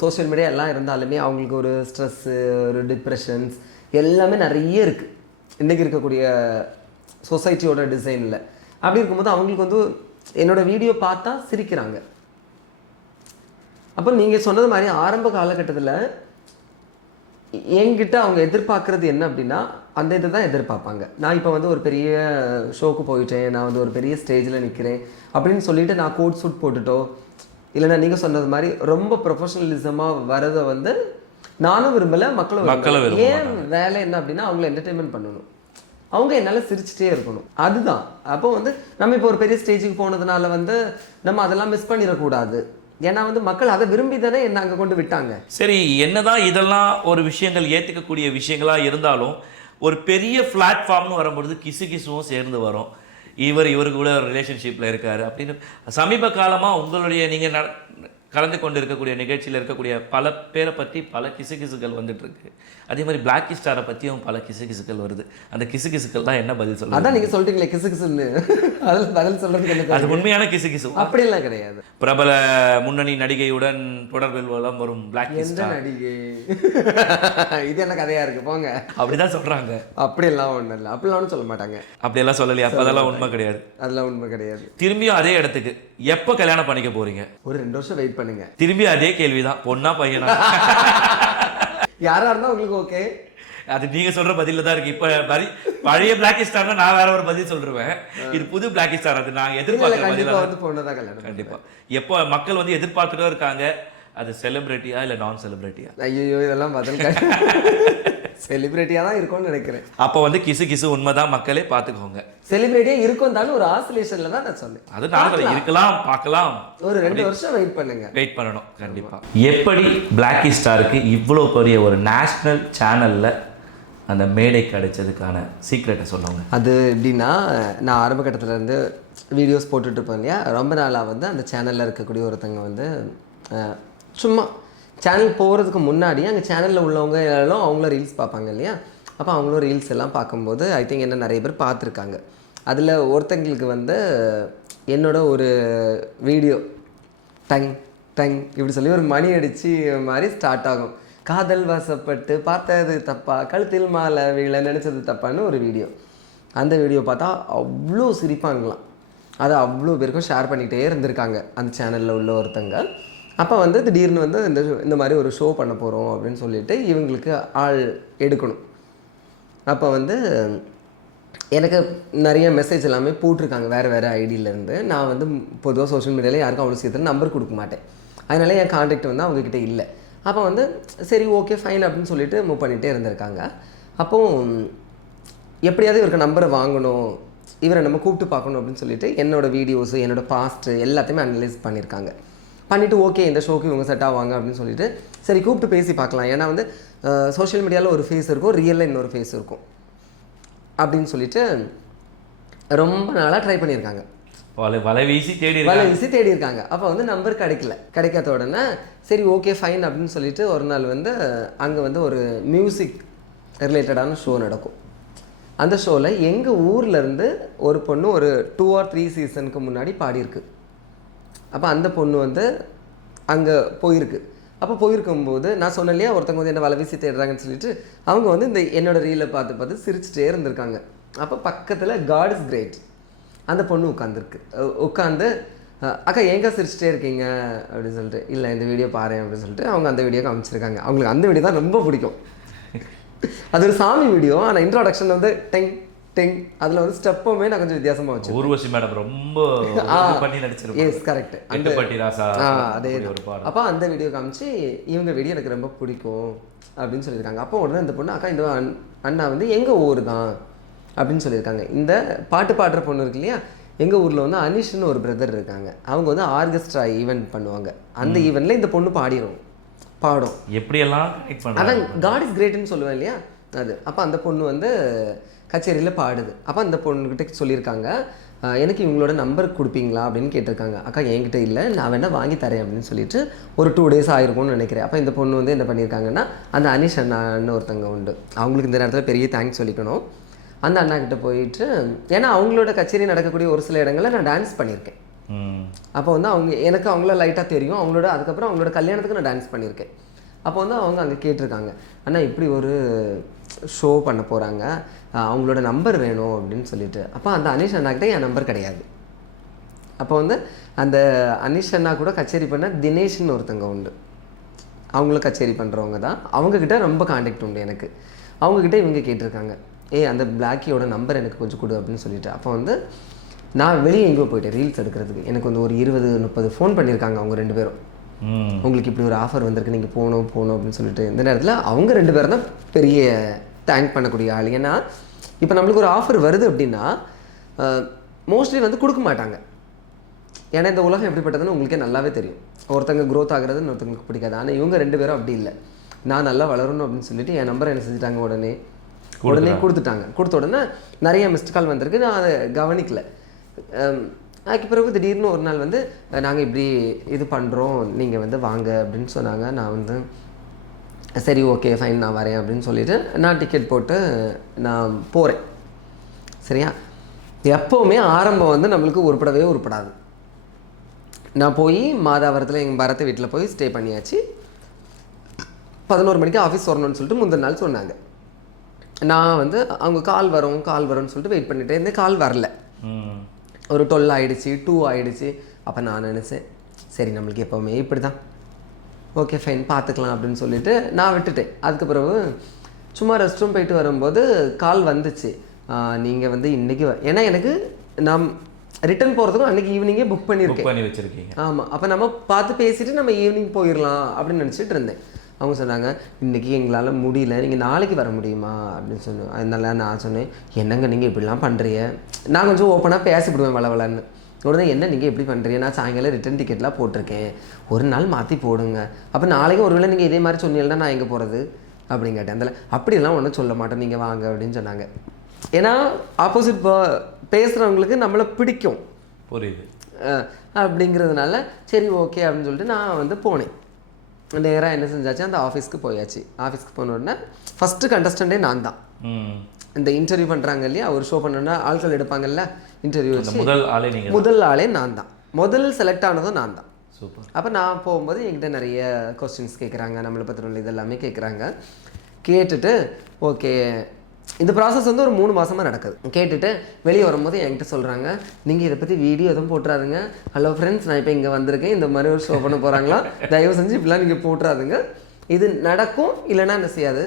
சோஷியல் மீடியா எல்லாம் இருந்தாலுமே அவங்களுக்கு ஒரு ஸ்ட்ரெஸ்ஸு, ஒரு டிப்ரெஷன்ஸ் எல்லாமே நிறைய இருக்குது இன்றைக்கி இருக்கக்கூடிய சொசைட்டியோட டிசைனில். அப்படி இருக்கும்போது அவங்களுக்கு வந்து என்னோடய வீடியோ பார்த்தா சிரிக்கிறாங்க. அப்போ நீங்கள் சொன்னது மாதிரி ஆரம்ப காலகட்டத்தில் என்கிட்ட அவங்க எதிர்பார்க்குறது என்ன அப்படின்னா, அந்த இதை தான் எதிர்பார்ப்பாங்க. நான் இப்போ வந்து ஒரு பெரிய ஷோக்கு போயிட்டேன், நான் வந்து ஒரு பெரிய ஸ்டேஜில் நிற்கிறேன் அப்படின்னு சொல்லிட்டு நான் கோட் சூட் போட்டுட்டோ, இல்லைன்னா நீங்கள் சொன்னது மாதிரி ரொம்ப ப்ரொஃபஷனலிசமாக வரதை வந்து நானும் விரும்பலை, மக்களும். ஏன் வேலை என்ன அப்படின்னா, அவங்கள என்டர்டெயின்மெண்ட் பண்ணணும், அவங்க என்னால் சிரிச்சிட்டே இருக்கணும், அதுதான். அப்போ வந்து நம்ம இப்போ ஒரு பெரிய ஸ்டேஜுக்கு போனதுனால வந்து நம்ம அதெல்லாம் மிஸ் பண்ணிடக்கூடாது. ஏன்னா வந்து மக்கள் அதை விரும்பி தானே என்ன அங்கே கொண்டு விட்டாங்க. சரி, என்னதான் இதெல்லாம் ஒரு விஷயங்கள் ஏற்றுக்கக்கூடிய விஷயங்களாக இருந்தாலும் ஒரு பெரிய பிளாட்ஃபார்ம்னு வரும்பொழுது கிசுவும் சேர்ந்து வரும். இவருக்கு கூட ஒரு ரிலேஷன்ஷிப்பில் இருக்காரு அப்படின்னு சமீப காலமாக உங்களுடைய நீங்கள் கலந்து கொண்டு இருக்கக்கூடிய நிகழ்ச்சியில் இருக்கக்கூடிய பல பேரை பற்றி பல கிசுகிசுகள் வந்துட்டு இருக்கு. அதே மாதிரி பிளாக்கி ஸ்டாரை பற்றியும் பல கிசுகிசுகள் வருது. அந்த கிசுகிசுகள் தான் என்ன பதில் சொல்லுங்க? அதான் நீங்கள் சொல்லிட்டீங்களே கிசுகிசுன்னு, அதில் பதில் சொல்கிறதுக்கு என்ன? அது உண்மையான கிசுகிசு அப்படியெல்லாம் கிடையாது. பிரபல முன்னணி நடிகையுடன் தொடர்பில் வரும் பிளாக்கி ஸ்டார் நடிகை இது என்ன கதையா இருக்கு போங்க, அப்படிதான் சொல்றாங்க. அப்படியெல்லாம் ஒன்றும் இல்லை, அப்படிலாம் ஒன்றும் சொல்ல மாட்டாங்க. அப்படியெல்லாம் சொல்லலையா? அப்போ அதெல்லாம் உண்மை கிடையாது. அதெல்லாம் உண்மை கிடையாது. திரும்பியும் அதே இடத்துக்கு எப்போ கல்யாணம் பண்ணிக்க போறீங்க? ஒரு 2 வருஷம் வெயிட் பண்ணுங்க. திரும்பி அதே கேள்விதான், பொண்ணா பையனா? யாரா இருந்தா உங்களுக்கு ஓகே. அது நீங்க சொல்ற பதில தான் இருக்கு. இப்ப பழைய பிளாக்கி ஸ்டார்னா நான் வேற ஒரு பதில் சொல்றேன். இது புது பிளாக்கி ஸ்டார். அது நான் எதிர்பார்க்கிற கண்டிப்பா வந்து பொண்ணுதான் கல்யாணம். கண்டிப்பா. எப்போ மக்கள் வந்து எதிர்பார்த்துட்டே இருக்காங்க, அது செலிபிரிட்டியா இல்ல நான் செலிபிரிட்டியா? ஐயோ இதெல்லாம் பதில் செலிபிரிட்டியா தான் இருக்கும்னு நினைக்கிறேன். அப்போ வந்து கிசு கிசு உண்மைதான், மக்களே பார்த்துக்கோங்க. செலிபிரிட்டியா இருக்கும் தானே ஒரு ஆசிலேஷன்ல தான் நான் சொன்னேன். அது நான் இருக்கலாம், பார்க்கலாம். ஒரு 2 வருஷம் வெயிட் பண்ணுங்க. வெயிட் பண்ணணும் கண்டிப்பா. எப்படி பிளாக்கி ஸ்டாருக்கு இவ்வளோ பெரிய ஒரு நேஷனல் சேனல்ல அந்த மேடை கிடைச்சதுக்கான சீக்ரெட்டை சொல்லுவாங்க. அது எப்படின்னா, நான் ஆரம்ப கட்டத்துல இருந்து வீடியோஸ் போட்டுட்டு இருப்பேன் இல்லையா, ரொம்ப நாளாக வந்து அந்த சேனலில் இருக்கக்கூடிய ஒருத்தங்க வந்து சும்மா சேனல் போகிறதுக்கு முன்னாடி அங்கே சேனலில் உள்ளவங்க எல்லாம் அவங்களும் ரீல்ஸ் பார்ப்பாங்க இல்லையா, அப்போ அவங்களும் ரீல்ஸ் எல்லாம் பார்க்கும்போது ஐ திங்க் என்ன நிறைய பேர் பார்த்துருக்காங்க. அதில் ஒருத்தங்களுக்கு வந்து என்னோட ஒரு வீடியோ டங் டங் இப்படி சொல்லி ஒரு மணி அடித்து மாதிரி ஸ்டார்ட் ஆகும். காதல் வசப்பட்டு பார்த்தது தப்பா, கழுத்தில் மாலை வீழ நினச்சது தப்பான்னு ஒரு வீடியோ. அந்த வீடியோ பார்த்தா அவ்வளோ சிரிப்பாங்களாம். அதை அவ்வளோ பேருக்கும் ஷேர் பண்ணிகிட்டே இருந்திருக்காங்க அந்த சேனலில் உள்ள ஒருத்தங்க. அப்போ வந்து திடீர்னு வந்து இந்த மாதிரி ஒரு ஷோ பண்ண போகிறோம் அப்படின்னு சொல்லிட்டு இவங்களுக்கு ஆள் எடுக்கணும். அப்போ வந்து எனக்கு நிறைய மெசேஜ் எல்லாமே போட்டிருக்காங்க வேறு வேறு ஐடியிலேருந்து. நான் வந்து பொதுவாக சோஷியல் மீடியாவில் யாருக்கும் அவ்வளோ சீக்கிரம் நம்பர் கொடுக்க மாட்டேன். அதனால என் கான்டாக்ட் வந்து அவங்கக்கிட்ட இல்லை. அப்போ வந்து சரி ஓகே ஃபைன் அப்படின்னு சொல்லிட்டு மூவ் பண்ணிகிட்டே இருந்திருக்காங்க. அப்போது எப்படியாவது இவருக்கு நம்பரை வாங்கணும், இவரை நம்ம கூப்பிட்டு பார்க்கணும் அப்படின்னு சொல்லிட்டு என்னோடய வீடியோஸு என்னோடய பாஸ்ட்டு எல்லாத்தையுமே அனலைஸ் பண்ணியிருக்காங்க. பண்ணிவிட்டு ஓகே இந்த ஷோக்கு இவங்க செட் ஆவாங்க அப்படின்னு சொல்லிட்டு சரி கூப்பிட்டு பேசி பார்க்கலாம். ஏன்னா வந்து சோஷியல் மீடியாவில் ஒரு ஃபேஸ் இருக்கும், ரியலில் இன்னொரு ஃபேஸ் இருக்கும் அப்படின்னு சொல்லிட்டு ரொம்ப நாளாக ட்ரை பண்ணியிருக்காங்க. வலை வீசி தேடி இருக்காங்க. அப்போ வந்து நம்பர் கிடைக்காத உடனே சரி ஓகே ஃபைன் அப்படின்னு சொல்லிட்டு ஒரு நாள் வந்து அங்கே வந்து ஒரு மியூசிக் ரிலேட்டடான ஷோ நடக்கும். அந்த ஷோவில் எங்கள் ஊர்லேருந்து ஒரு பொண்ணு ஒரு 2 or 3 சீசனுக்கு முன்னாடி பாடியிருக்கு. அப்போ அந்த பொண்ணு வந்து அங்கே போயிருக்கு. அப்போ போயிருக்கும்போது நான் சொன்னேன் இல்லையா, ஒருத்தவங்க வந்து என்ன வலை வீசி தேடுறாங்கன்னு சொல்லிட்டு அவங்க வந்து இந்த என்னோடய ரீலை பார்த்து சிரிச்சுட்டே இருந்திருக்காங்க. அப்போ பக்கத்தில் காட் இஸ் கிரேட் அந்த பொண்ணு உட்காந்து அக்கா ஏங்கா சிரிச்சுட்டே இருக்கீங்க அப்படின்னு சொல்லிட்டு, இல்லை இந்த வீடியோ பாரு அப்படின்னு சொல்லிட்டு அவங்க அந்த வீடியோ காமிச்சிருக்காங்க. அவங்களுக்கு அந்த வீடியோ தான் ரொம்ப பிடிக்கும். அது ஒரு சாமி வீடியோ, ஆனால் இன்ட்ரோடக்ஷன் வந்து டெங் டெங் அதில் வந்து ஸ்டெப்புமே நான் கொஞ்சம் வித்தியாசமாக வச்சு. ஊர்வசி மேடம் ரொம்ப பண்ணி நடிச்சிருக்கேன். Yes correct. அதே அப்போ அந்த வீடியோ காமிச்சு இவங்க வீடியோ எனக்கு ரொம்ப பிடிக்கும் அப்படின்னு சொல்லியிருக்காங்க. அப்போ உடனே இந்த பொண்ணு அக்கா இந்த அண்ணா வந்து எங்கள் ஊர் தான் அப்படின்னு சொல்லியிருக்காங்க. இந்த பாட்டு பாடுற பொண்ணு இருக்கு இல்லையா, எங்கள் ஊரில் வந்து அனிஷ்னு ஒரு பிரதர் இருக்காங்க. அவங்க வந்து ஆர்கெஸ்ட்ரா ஈவெண்ட் பண்ணுவாங்க. அந்த ஈவெண்ட்டில் இந்த பொண்ணு பாடும் எப்படியெல்லாம் அதான் காட் இஸ் கிரேட்னு சொல்லுவேன் இல்லையா அது. அப்போ அந்த பொண்ணு வந்து கச்சேரியில் பாடுது. அப்போ அந்த பொண்ணுக்கிட்ட சொல்லியிருக்காங்க, எனக்கு இவங்களோட நம்பர் கொடுப்பீங்களா அப்படின்னு கேட்டிருக்காங்க. அக்கா என்கிட்ட இல்லை, நான் வேணால் வாங்கி தரேன் அப்படின்னு சொல்லிட்டு ஒரு 2 days ஆயிருக்கும்னு நினைக்கிறேன். அப்போ இந்த பொண்ணு வந்து என்ன பண்ணியிருக்காங்கன்னா, அந்த அனிஷ் அண்ணான்னு ஒருத்தங்க உண்டு, அவங்களுக்கு இந்த நேரத்தில் பெரிய தேங்க்ஸ் சொல்லிக்கணும். அந்த அண்ணா கிட்ட போயிட்டு, ஏன்னா அவங்களோட கச்சேரி நடக்கக்கூடிய ஒரு சில இடங்களில் நான் டான்ஸ் பண்ணியிருக்கேன். அப்போ வந்து எனக்கு அவங்கள லைட்டாக தெரியும். அதுக்கப்புறம் அவங்களோட கல்யாணத்துக்கு நான் டான்ஸ் பண்ணியிருக்கேன். அப்போ வந்து அவங்க அங்கே கேட்டிருக்காங்க, அண்ணா இப்படி ஒரு ஷோ பண்ண போகிறாங்க, அவங்களோட நம்பர் வேணும் அப்படின்னு சொல்லிட்டு. அப்போ அந்த அனிஷ் அண்ணாக்கிட்ட என் நம்பர் கிடையாது. அப்போ வந்து அந்த அனிஷ் அண்ணா கூட கச்சேரி பண்ண தினேஷ்னு ஒருத்தங்க உண்டு, அவங்களும் கச்சேரி பண்ணுறவங்க தான். அவங்கக்கிட்ட ரொம்ப கான்டாக்ட் உண்டு எனக்கு. அவங்கக்கிட்ட இவங்க கேட்டிருக்காங்க, அந்த பிளாக்கியோட நம்பர் எனக்கு கொஞ்சம் கொடு அப்படின்னு சொல்லிட்டு. அப்போ வந்து நான் வெளியே எங்கேயோ போயிட்டேன் ரீல்ஸ் எடுக்கிறதுக்கு. எனக்கு வந்து ஒரு 20-30 ஃபோன் பண்ணியிருக்காங்க அவங்க 2 பேரும். உங்களுக்கு இப்படி ஒரு ஆஃபர் வந்திருக்கு, நீங்கள் போகணும் அப்படின்னு சொல்லிட்டு. இந்த நேரத்தில் அவங்க 2 பேரும் தான் பெரிய தேங்க் பண்ணக்கூடிய ஆள். ஏன்னா இப்போ நம்மளுக்கு ஒரு ஆஃபர் வருது அப்படின்னா மோஸ்ட்லி வந்து கொடுக்க மாட்டாங்க. ஏன்னா இந்த உலகம் எப்படிப்பட்டதுன்னு உங்களுக்கே நல்லாவே தெரியும். ஒருத்தங்க க்ரோத் ஆகுறது இன்னொருத்தங்களுக்கு பிடிக்காது. ஆனால் இவங்க 2 பேரும் அப்படி இல்லை. நான் நல்லா வளரணும் அப்படின்னு சொல்லிட்டு என் நம்பரை என்ன செஞ்சுட்டாங்க, உடனே கொடுத்துட்டாங்க. கொடுத்த உடனே நிறைய மிஸ்ட் கால் வந்திருக்கு. நான் அதை கவனிக்கல. அதுக்கு பிறகு திடீர்னு ஒரு நாள் வந்து நாங்கள் இப்படி இது பண்ணுறோம், நீங்கள் வந்து வாங்க அப்படின்னு சொன்னாங்க. நான் வந்து சரி ஓகே ஃபைன் நான் வரேன் அப்படின்னு சொல்லிவிட்டு நான் டிக்கெட் போட்டு நான் போகிறேன். சரியா? எப்போவுமே ஆரம்பம் வந்து நம்மளுக்கு உருப்படவே உருப்படாது. நான் போய் மாதாவரத்தில் எங்கள் பரத் வீட்டில் போய் ஸ்டே பண்ணியாச்சு. 11 மணிக்கு ஆஃபீஸ் வரணும்னு சொல்லிட்டு முந்தின நாள் சொன்னாங்க. நான் வந்து அவங்க கால் வரும்னு சொல்லிட்டு வெயிட் பண்ணிகிட்டே இருந்தேன். கால் வரல. ஒரு 12 ஆகிடுச்சு, 2 ஆகிடுச்சு. அப்போ நான் நினச்சேன் சரி நம்மளுக்கு எப்போவுமே இப்படி தான், ஓகே ஃபைன் பார்த்துக்கலாம் அப்படின்னு சொல்லிட்டு நான் விட்டுட்டேன். அதுக்கு பிறகு சும்மா ரெஸ்ட் ரூம் போயிட்டு வரும்போது கால் வந்துச்சு, நீங்கள் வந்து இன்றைக்கி ஏன்னா எனக்கு நான் ரிட்டர்ன் போகிறதுக்கும் அன்றைக்கி ஈவினிங்கே புக் பண்ணி வச்சுருக்கீங்க. ஆமாம், அப்போ நம்ம பார்த்து பேசிவிட்டு நம்ம ஈவினிங் போயிடலாம் அப்படின்னு நினச்சிட்டு இருந்தேன். அவங்க சொன்னாங்க இன்றைக்கி எங்களால் முடியல, நீங்கள் நாளைக்கு வர முடியுமா அப்படின்னு சொன்னேன். அதனால நான் சொன்னேன் என்னங்க நீங்கள் இப்படிலாம் பண்ணுறீங்க. நான் கொஞ்சம் ஓப்பனாக பேசிவிடுவேன் வளவலன்னு. உடனே என்ன நீங்கள் எப்படி பண்ணுறீங்க, நான் சாயங்காலம் ரிட்டன் டிக்கெட்லாம் போட்டிருக்கேன், ஒரு நாள் மாற்றி போடுங்க. அப்போ நாளைக்கு ஒருவேளை நீங்கள் இதே மாதிரி சொன்னீங்கன்னா நான் எங்கே போகிறது அப்படின்னு கேட்டேன். அதில் அப்படியெல்லாம் ஒன்றும் சொல்ல மாட்டேன், நீங்கள் வாங்க அப்படின்னு சொன்னாங்க. ஏன்னா ஆப்போசிட் பேசுகிறவங்களுக்கு நம்மளை பிடிக்கும், புரியுது அப்படிங்கிறதுனால சரி ஓகே அப்படின்னு சொல்லிட்டு நான் வந்து போனேன். நேராக என்ன செஞ்சாச்சு, அந்த ஆஃபீஸ்க்கு போயாச்சு. ஆஃபீஸ்க்கு போன உடனே ஃபஸ்ட்டு கண்டஸ்டண்டே நான் தான். இந்த இன்டர்வியூ பண்ணுறாங்க இல்லையா, ஒரு ஷோ பண்ணோன்னா ஆட்கள் எடுப்பாங்கல்ல இன்டர்வியூ வச்சு, முதல் ஆளே நான் தான். முதல் செலக்ட் ஆனதும் நான் தான். சூப்பர். அப்போ நான் போகும்போது என்கிட்ட நிறைய கொஸ்டின்ஸ் கேட்குறாங்க, நம்மளை பற்றி உள்ள இதெல்லாமே கேட்குறாங்க. கேட்டுட்டு ஓகே, இந்த ப்ராசஸ் வந்து ஒரு 3 மாதமாக நடக்குது. கேட்டுட்டு வெளியே வரும்போது என்கிட்ட சொல்கிறாங்க நீங்கள் இதை பற்றி வீடியோ எதுவும் போட்டுறாதுங்க, ஹலோ ஃப்ரெண்ட்ஸ் நான் இப்போ இங்கே வந்திருக்கேன், இந்த மாதிரி ஒரு ஷோ பண்ண போகிறாங்களா, தயவு செஞ்சு இப்படிலாம் நீங்கள் போட்டுறாதுங்க, இது நடக்கும் இல்லைன்னா என்ன செய்யாது,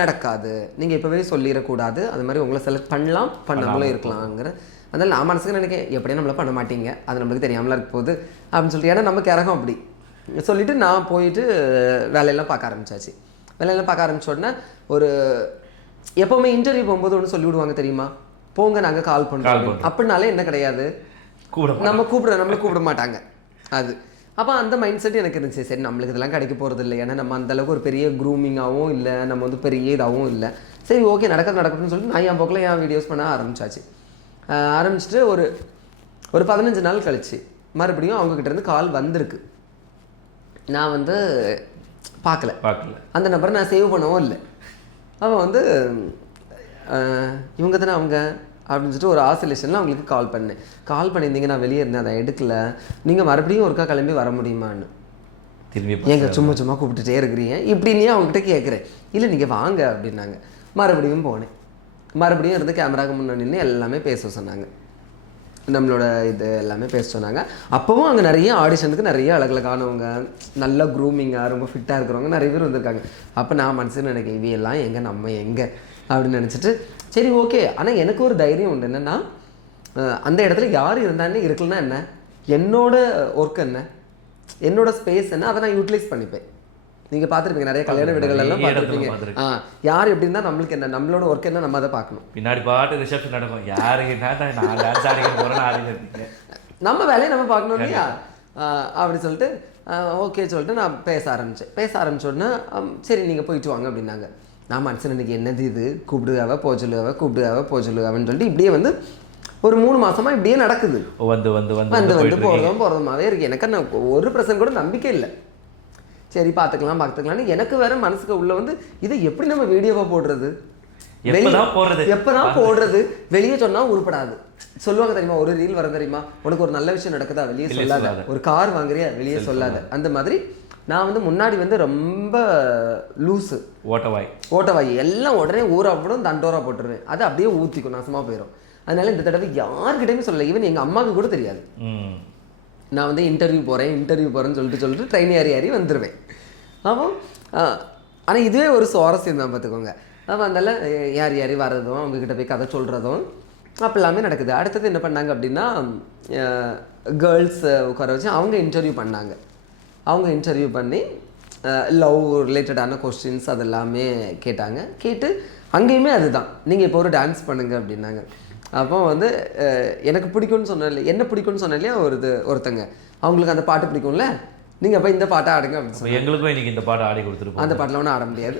நடக்காது, நீங்கள் இப்போவே சொல்லிடக்கூடாது, அது மாதிரி உங்களை செலக்ட் பண்ணலாம் பண்ணாமலும் இருக்கலாங்கிற. அதனால் நான் மனசுக்கு நினைக்கிறேன் எப்படியும் நம்மளை பண்ண மாட்டீங்க, அது நம்மளுக்கு தெரியாமலாம் இருக்க போகுது அப்படின்னு சொல்லிட்டு, ஏன்னா நம்ம கிறகம் அப்படி சொல்லிவிட்டு நான் போயிட்டு வேலையெல்லாம் பார்க்க ஆரம்பித்தாச்சு. வேலையெல்லாம் பார்க்க ஆரம்பிச்ச உடனே ஒரு எப்போவுமே இன்டர்வியூ போகும்போது ஒன்று சொல்லி விடுவாங்க தெரியுமா, போங்க நாங்கள் கால் பண்ணுறோம் அப்படின்னாலே என்ன கிடையாது, நம்மளை கூப்பிட மாட்டாங்க அது. அப்போ அந்த மைண்ட் செட் எனக்கு இருந்துச்சு, சரி நம்மளுக்கு இதெல்லாம் கிடைக்க போகிறது இல்லை, ஏன்னா நம்ம அந்தளவுக்கு ஒரு பெரிய க்ரூமிங்காகவும் இல்லை, நம்ம வந்து பெரிய இதாகவும் இல்லை, சரி ஓகே நடக்குதுன்னு சொல்லிட்டு நான் என் போக்கில் என் வீடியோஸ் பண்ண ஆரம்பிச்சாச்சு. ஆரம்பிச்சுட்டு ஒரு 15 நாள் கழிச்சு மறுபடியும் அவங்கக்கிட்டேருந்து கால் வந்திருக்கு. நான் வந்து பார்க்கல, அந்த நம்பரை நான் சேவ் பண்ணவும் இல்லை. அவன் வந்து இவங்க தானே அவங்க அப்படின்னு சொல்லிட்டு ஒரு ஆசிலேஷனில் அவங்களுக்கு கால் பண்ணியிருந்தீங்க, நான் வெளியே இருந்தேன், அதை எடுக்கல, நீங்கள் மறுபடியும் ஒருக்கா கிளம்பி வர முடியுமான்னு. எங்க சும்மா கூப்பிட்டுட்டே இருக்கிறீங்க இப்படின்னே அவங்ககிட்ட கேட்குறேன். இல்லை நீங்கள் வாங்க அப்படின்னாங்க. மறுபடியும் போனேன். மறுபடியும் இருந்து கேமராவுக்கு முன்னாடி நின்று எல்லாமே பேச சொன்னாங்க, நம்மளோட இது எல்லாமே பேச சொன்னாங்க. அப்போவும் அங்கே நிறைய ஆடிஷனுக்கு நிறைய அழகழகானவங்க, நல்ல க்ரூமிங்காக ரொம்ப ஃபிட்டாக இருக்கிறவங்க நிறைய பேர் வந்திருக்காங்க. அப்போ நான் மனசுன்னு நினைக்கிறேன் இவையெல்லாம் எங்கே நம்ம எங்கே அப்படின்னு நினச்சிட்டு சரி ஓகே. ஆனால் எனக்கு ஒரு தைரியம் உண்டு, என்னென்னா அந்த இடத்துல யார் இருந்தானே இருக்கலன்னா என்ன, என்னோட ஒர்க் என்ன, என்னோட ஸ்பேஸ் என்ன, அதை நான் யூட்டிலைஸ் பண்ணிப்பேன். நீங்கள் பார்த்துருப்பீங்க நிறைய கல்யாண வீடுகள் எல்லாம் பார்த்துருப்பீங்க. யார் எப்படி இருந்தால் நம்மளுக்கு என்ன, நம்மளோட ஒர்க் என்ன, நம்ம அதை பார்க்கணும். பின்னாடி பாட்டு ரிசப்ஷன் நடக்கும், யாருக்கு நம்ம வேலையை நம்ம பார்க்கணும் இல்லையா. அப்படி சொல்லிட்டு ஓகே சொல்லிட்டு நான் பேச ஆரம்பிச்ச உடனே சரி நீங்கள் போயிட்டு வாங்க அப்படின்னாங்க. நான் மனசில் எனக்கு என்னது இது, கூப்பிடுகாவ போ சொல்லுவான்னு சொல்லிட்டு இப்படியே வந்து ஒரு 3 மாசமாக இப்படியே நடக்குது. வந்து போகிறதுமாவே இருக்குது. எனக்கு நான் 1% கூட நம்பிக்கை இல்லை. சரி பார்த்துக்கலாம்னு எனக்கு வேற மனசுக்கு உள்ள வந்து இதை எப்படி நம்ம வீடியோவாக போடுறது, எப்பதான் போடுறது, வெளியே சொன்னால் உருப்படாது. சொல்லுவாங்க தெரியுமா, ஒரு ரீல் வர தெரியுமா, உனக்கு ஒரு நல்ல விஷயம் நடக்குதா வெளியே சொல்லாத, ஒரு கார் வாங்குறியா வெளியே சொல்லாத. அந்த மாதிரி நான் வந்து முன்னாடி வந்து ரொம்ப லூஸு, ஓட்டவாய் எல்லாம் உடனே ஊறாப்படும், தண்டோரா போட்டுருவேன், அது அப்படியே ஊற்றிக்கும், நாசமாக போயிடும். அதனால இந்த தடவை யார்கிட்டையுமே சொல்லலை, ஈவன் எங்கள் அம்மாவுக்கு கூட தெரியாது. நான் வந்து இன்டர்வியூ போகிறேன்னு சொல்லிட்டு ட்ரெயின் ஏறி வந்துடுவேன். அப்போ ஆனால் இதுவே ஒரு சுவாரஸ்யம் தான் பார்த்துக்கோங்க. அப்போ அதனால யார் வர்றதும் அவங்கக்கிட்ட போய் கதை சொல்கிறதும் அப்போ நடக்குது. அடுத்தது என்ன பண்ணாங்க அப்படின்னா, கேர்ள்ஸ் உட்கார வச்சு அவங்க இன்டர்வியூ பண்ணாங்க. அவங்க இன்டர்வியூ பண்ணி லவ் ரிலேட்டடான கொஸ்டின்ஸ் அதெல்லாமே கேட்டு அங்கேயுமே அதுதான், நீங்கள் இப்போ ஒரு டான்ஸ் பண்ணுங்க அப்படின்னாங்க. அப்போ வந்து எனக்கு பிடிக்கும்னு சொன்னேன், என்ன பிடிக்கும்னு சொன்னேன் இல்லையா, ஒருத்தங்க அவங்களுக்கு அந்த பாட்டு பிடிக்கும்ல, நீங்கள் அப்போ இந்த பாட்டை ஆடுங்க அப்படின்னு அப்ப எங்களுக்கும் இன்னைக்கு இந்த பாட்டை ஆடி கொடுத்துருப்போம். அந்த பாட்டில் ஒன்றும் ஆட முடியாது.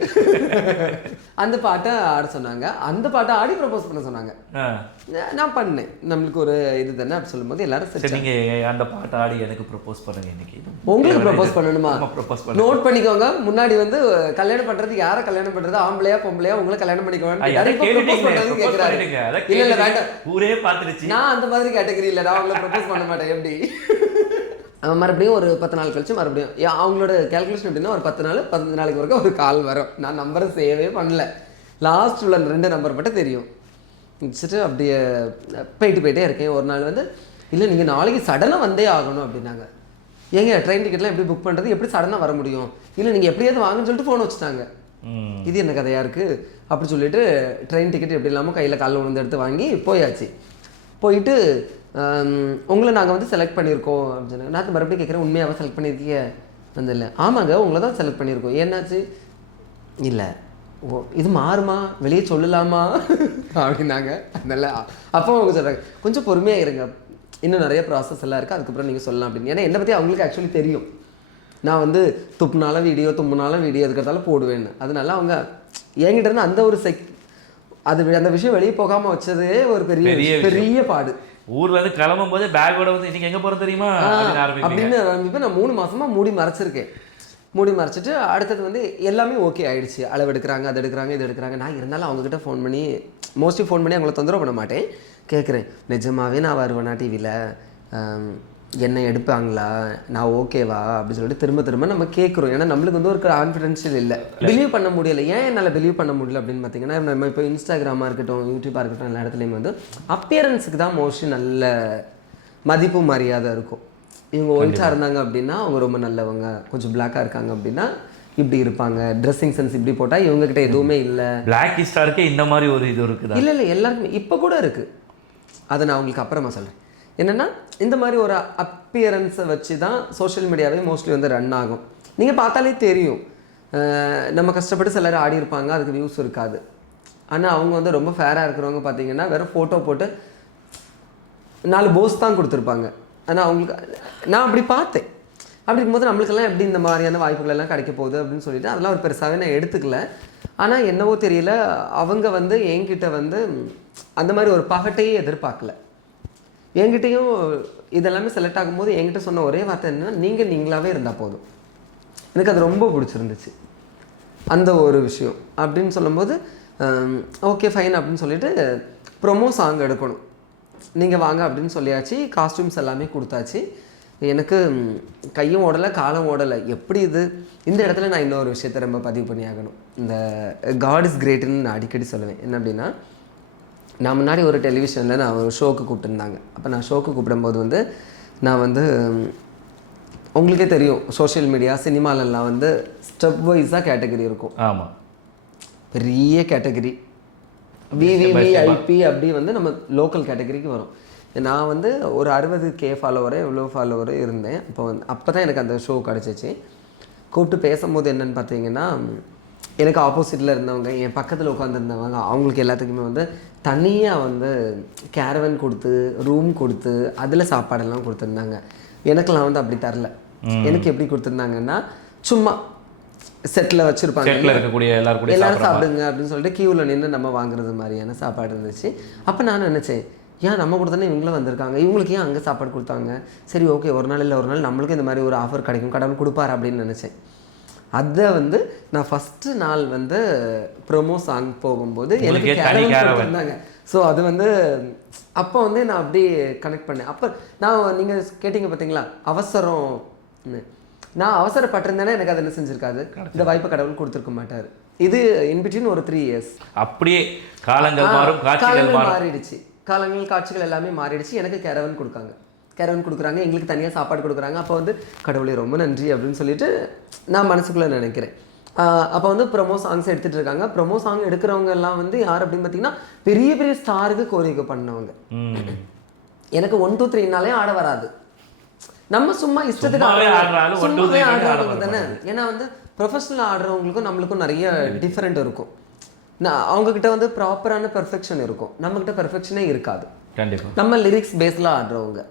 அந்த பாட்டை ஆட சொன்னாங்க, அந்த பாட்டை ஆடி ப்ரப்போஸ் பண்ண சொன்னாங்க. நான் பண்ணேன், நம்மளுக்கு ஒரு இது தானே அப்படி சொல்லும்போது எல்லாரும் சரி நீங்க அந்த பாட்டை ஆடி எனக்கு ப்ரப்போஸ் பண்ணுங்க இன்னைக்கு. உங்களுக்கு ப்ரப்போஸ் பண்ணணுமா? ப்ரப்போஸ் பண்ண நோட் பண்ணிக்கோங்க. முன்னாடி வந்து கல்யாணம் பண்றது யாரை கல்யாணம் பண்றது, ஆம்பளையா பொம்பளையா, உங்களை கல்யாணம் பண்ணிக்கோங்க. இல்ல இல்ல வேண்டாம், ஊரே பார்த்துருச்சு. நான் அந்த மாதிரி கேட்டகரி இல்லை, நான் உங்களை ப்ரப்போஸ் பண்ண மாட்டேன். எப்படி மறுபடியும் ஒரு 10 நாள் கழிச்சு மறுபடியும் அவங்களோட கேல்குலேஷன் எப்படின்னா ஒரு 10 நாள் 15 நாளைக்கு வரைக்கும் ஒரு கால் வரும். நான் நம்பரை சேவே பண்ணல, லாஸ்ட் உள்ள 2 நம்பர் மட்டும் தெரியும். வச்சுட்டு அப்படியே போயிட்டே இருக்கேன். ஒரு நாள் வந்து இல்லை நீங்கள் நாளைக்கு சடனாக வந்தே ஆகணும் அப்படின்னாங்க. ஏங்க ட்ரெயின் டிக்கெட்லாம் எப்படி புக் பண்ணுறது, எப்படி சடனாக வர முடியும்? இல்லை நீங்கள் எப்படியாவது வாங்கன்னு சொல்லிட்டு ஃபோன் வச்சுட்டாங்க. இது என்ன கதையாக இருக்குது அப்படி சொல்லிட்டு ட்ரெயின் டிக்கெட் எப்படி இல்லாமல் கையில் காலில் விழுந்து எடுத்து வாங்கி போயாச்சு. போயிட்டு உங்களை நாங்கள் வந்து செலக்ட் பண்ணியிருக்கோம் அப்படின்னு சொன்னாங்க. நான் மறுபடியும் கேட்குறேன், உண்மையாக செலக்ட் பண்ணியிருக்கீங்க? வந்து இல்லை, ஆமாங்க உங்களை தான் செலக்ட் பண்ணியிருக்கோம். ஏன்னாச்சு? இல்லை, ஓ இது மாறுமா, வெளியே சொல்லலாமா அப்படின்னாங்க. அதனால அப்போ அவங்க சொல்கிறாங்க கொஞ்சம் பொறுமையாக இருங்க, இன்னும் நிறைய ப்ராசஸ் எல்லாம் இருக்குது, அதுக்கப்புறம் நீங்கள் சொல்லலாம் அப்படின்னு. ஏன்னா என்னை பற்றி அவங்களுக்கு ஆக்சுவலி தெரியும், நான் வந்து துப்புனாலும் வீடியோ தும்புனாலும் வீடியோ எதுக்கிறதால போடுவேன்னு. அதனால அவங்க என்கிட்ட இருந்து அந்த ஒரு அந்த விஷயம் வெளியே போகாமல் வச்சதே ஒரு பெரிய பாடு. ஊர்ல இருந்து கிளம்பும் போது பேக்கோட வந்து இன்னைக்கு எங்க போறது தெரியுமா அப்படின்னு ஆரம்பிப்பேன். நான் 3 மாசமா மூடி மறைச்சிருக்கேன். மூடி மறைச்சிட்டு அடுத்தது வந்து எல்லாமே ஓகே ஆயிடுச்சு. அளவு எடுக்கிறாங்க, அது எடுக்கிறாங்க, இது எடுக்கிறாங்க. நான் இருந்தாலும் அவங்ககிட்ட ஃபோன் பண்ணி மோஸ்ட்லி ஃபோன் பண்ணி அவங்கள தொந்தரவு பண்ண மாட்டேன். கேட்குறேன், நிஜமாவே நான் வருவேனா டிவியில், என்ன எடுப்பாங்களா, நான் ஓகேவா அப்படின்னு சொல்லிட்டு திரும்ப நம்ம கேட்குறோம். ஏன்னா நம்மளுக்கு வந்து ஒரு கான்ஃபிடென்ஷியல் இல்லை, பிலீவ் பண்ண முடியலை. ஏன் என்னால் பிலீவ் பண்ண முடியல அப்படின்னு பார்த்தீங்கன்னா, நம்ம இப்போ இன்ஸ்டாகிராமாக இருக்கட்டும், யூடியூப்பாக இருக்கட்டும், எல்லா இடத்துலையும் வந்து அப்பியரன்ஸுக்கு தான் மோஸ்ட்லி நல்ல மதிப்பு மரியாதை இருக்கும். இவங்க ஒயிட்டாக இருந்தாங்க அப்படின்னா அவங்க ரொம்ப நல்லவங்க, கொஞ்சம் பிளாக்காக இருக்காங்க அப்படின்னா இப்படி இருப்பாங்க, ட்ரெஸ்ஸிங் சென்ஸ் இப்படி போட்டால் இவங்ககிட்ட எதுவுமே இல்லை. பிளாக் ஸ்டாருக்கு இந்த மாதிரி ஒரு இது இருக்குது. இல்லை எல்லாருக்குமே இப்போ கூட இருக்குது. அதை நான் உங்களுக்கு அப்புறமா சொல்கிறேன். என்னென்னா இந்த மாதிரி ஒரு அப்பியரன்ஸை வச்சு தான் சோஷியல் மீடியாவே மோஸ்ட்லி வந்து ரன் ஆகும். நீங்கள் பார்த்தாலே தெரியும், நம்ம கஷ்டப்பட்டு சிலர் ஆடி இருப்பாங்க, அதுக்கு வியூஸ் இருக்காது. ஆனால் அவங்க வந்து ரொம்ப ஃபேராக இருக்கிறவங்க பார்த்தீங்கன்னா வெறும் ஃபோட்டோ போட்டு 4 போஸ் தான் கொடுத்துருப்பாங்க. ஆனால் அவங்களுக்கு நான் அப்படி பார்த்தேன். அப்படி இருக்கும்போது நம்மளுக்கெல்லாம் எப்படி இந்த மாதிரியான வாய்ப்புகள் எல்லாம் கிடைக்க போகுது அப்படின்னு சொல்லிட்டு அதெல்லாம் ஒரு பெருசாகவே நான் எடுத்துக்கல. ஆனால் என்னவோ தெரியல, அவங்க வந்து என்கிட்ட வந்து அந்த மாதிரி ஒரு பகட்டையே எதிர்பார்க்கல. என்கிட்டையும் இதெல்லாமே செலக்ட் ஆகும்போது என்கிட்ட சொன்ன ஒரே வார்த்தை என்னன்னா, நீங்களாவே இருந்தால் போதும். எனக்கு அது ரொம்ப பிடிச்சிருந்துச்சு அந்த ஒரு விஷயம். அப்படின்னு சொல்லும்போது ஓகே ஃபைன் அப்படின்னு சொல்லிட்டு ப்ரொமோ சாங் எடுக்கணும், நீங்கள் வாங்க அப்படின்னு சொல்லியாச்சு. காஸ்டியூம்ஸ் எல்லாமே கொடுத்தாச்சு. எனக்கு கையும் ஓடலை காலம் ஓடலை. எப்படி இந்த இடத்துல நான் இன்னொரு விஷயத்தை ரொம்ப பதிவு பண்ணி ஆகணும். இந்த காட் இஸ் கிரேட்டுன்னு நான் அடிக்கடி சொல்லுவேன். என்ன அப்படின்னா, நான் முன்னாடி ஒரு டெலிவிஷனில் நான் ஒரு ஷோக்கு கூப்பிட்டுருந்தாங்க. அப்போ நான் ஷோக்கு கூப்பிடும்போது வந்து நான் வந்து உங்களுக்கே தெரியும், சோஷியல் மீடியா சினிமாலெல்லாம் வந்து ஸ்டெப் வைஸாக கேட்டகரி இருக்கும். ஆமாம், பெரிய கேட்டகரி விவிவிஐபி அப்படி வந்து நம்ம லோக்கல் கேட்டகரிக்கு வரும். நான் வந்து ஒரு 60K ஃபாலோவரே இவ்வளோ ஃபாலோவரே இருந்தேன். அப்போ தான் எனக்கு அந்த ஷோ கிடச்சிச்சு. கூப்பிட்டு பேசும்போது என்னென்னு பார்த்தீங்கன்னா, எனக்கு ஆப்போசிட்டில் இருந்தவங்க, என் பக்கத்தில் உட்காந்துருந்தவங்க, அவங்களுக்கு எல்லாத்துக்குமே வந்து தனியாக வந்து கேரவன் கொடுத்து ரூம் கொடுத்து அதில் சாப்பாடெல்லாம் கொடுத்துருந்தாங்க. எனக்கெல்லாம் வந்து அப்படி தரல. எனக்கு எப்படி கொடுத்துருந்தாங்கன்னா, சும்மா செட்டில் வச்சுருப்பாங்க, எல்லாரும் சாப்பிடுங்க அப்படின்னு சொல்லிட்டு கியூவில் நின்று நம்ம வாங்குறது மாதிரியான சாப்பாடு இருந்துச்சு. அப்போ நான் நினச்சேன், ஏன் நம்ம கூட தானே இவங்களும் வந்திருக்காங்க, இவங்களுக்கு ஏன் அங்கே சாப்பாடு கொடுத்தாங்க? சரி ஓகே, ஒரு நாள் இல்லை ஒரு நாள் நம்மளுக்கும் இந்த மாதிரி ஒரு ஆஃபர் கிடைக்கும், கடவுள் கொடுப்பார் அப்படின்னு நினச்சேன். அதை வந்து நான் ஃபஸ்ட்டு நாள் வந்து ப்ரொமோ சாங் போகும்போது எனக்கு இருந்தாங்க. ஸோ அது வந்து அப்போ வந்து நான் அப்படியே கனெக்ட் பண்ணேன். அப்போ நான் நீங்கள் கேட்டிங்க பார்த்தீங்களா அவசரம், நான் அவசரப்பட்டிருந்தேன்னா எனக்கு அது என்ன செஞ்சுருக்காது, இந்த வாய்ப்பை கடவுள் கொடுத்துருக்க மாட்டார். இது இன்பிட்வீன் ஒரு 3 இயர்ஸ் அப்படியே காலங்கள் மாறும், காட்சிகள் மாறிடுச்சு, காலங்கள் காட்சிகள் எல்லாமே மாறிடுச்சு. எனக்கு கேரவன் கொடுக்குறாங்க, எங்களுக்கு தனியாக சாப்பாடு கொடுக்குறாங்க. அப்போ வந்து கடவுளே ரொம்ப நன்றி அப்படின்னு சொல்லிட்டு நான் மனசுக்குள்ளே நினைக்கிறேன். அப்போ வந்து ப்ரொமோ சாங்ஸ் எடுத்துகிட்டு இருக்காங்க. ப்ரொமோ சாங் எடுக்கிறவங்க எல்லாம் வந்து யார் அப்படின்னு பார்த்தீங்கன்னா, பெரிய பெரிய ஸ்டாருக்கு கோரிக்கை பண்ணவங்க. எனக்கு 1 2 3னாலே ஆட வராது. நம்ம சும்மா இஷ்டத்துக்கு ஆடுறவங்க தானே. ஏன்னா வந்து ப்ரொஃபஷனல் ஆடுறவங்களுக்கும் நம்மளுக்கும் நிறைய டிஃப்ரெண்ட் இருக்கும். அவங்கக்கிட்ட வந்து ப்ராப்பரான பெர்ஃபெக்ஷன் இருக்கும், நம்மக்கிட்ட பெர்ஃபெக்ஷனே இருக்காது. கண்டிப்பாக நம்ம லிரிக்ஸ் பேஸில் ஆடுறவங்க.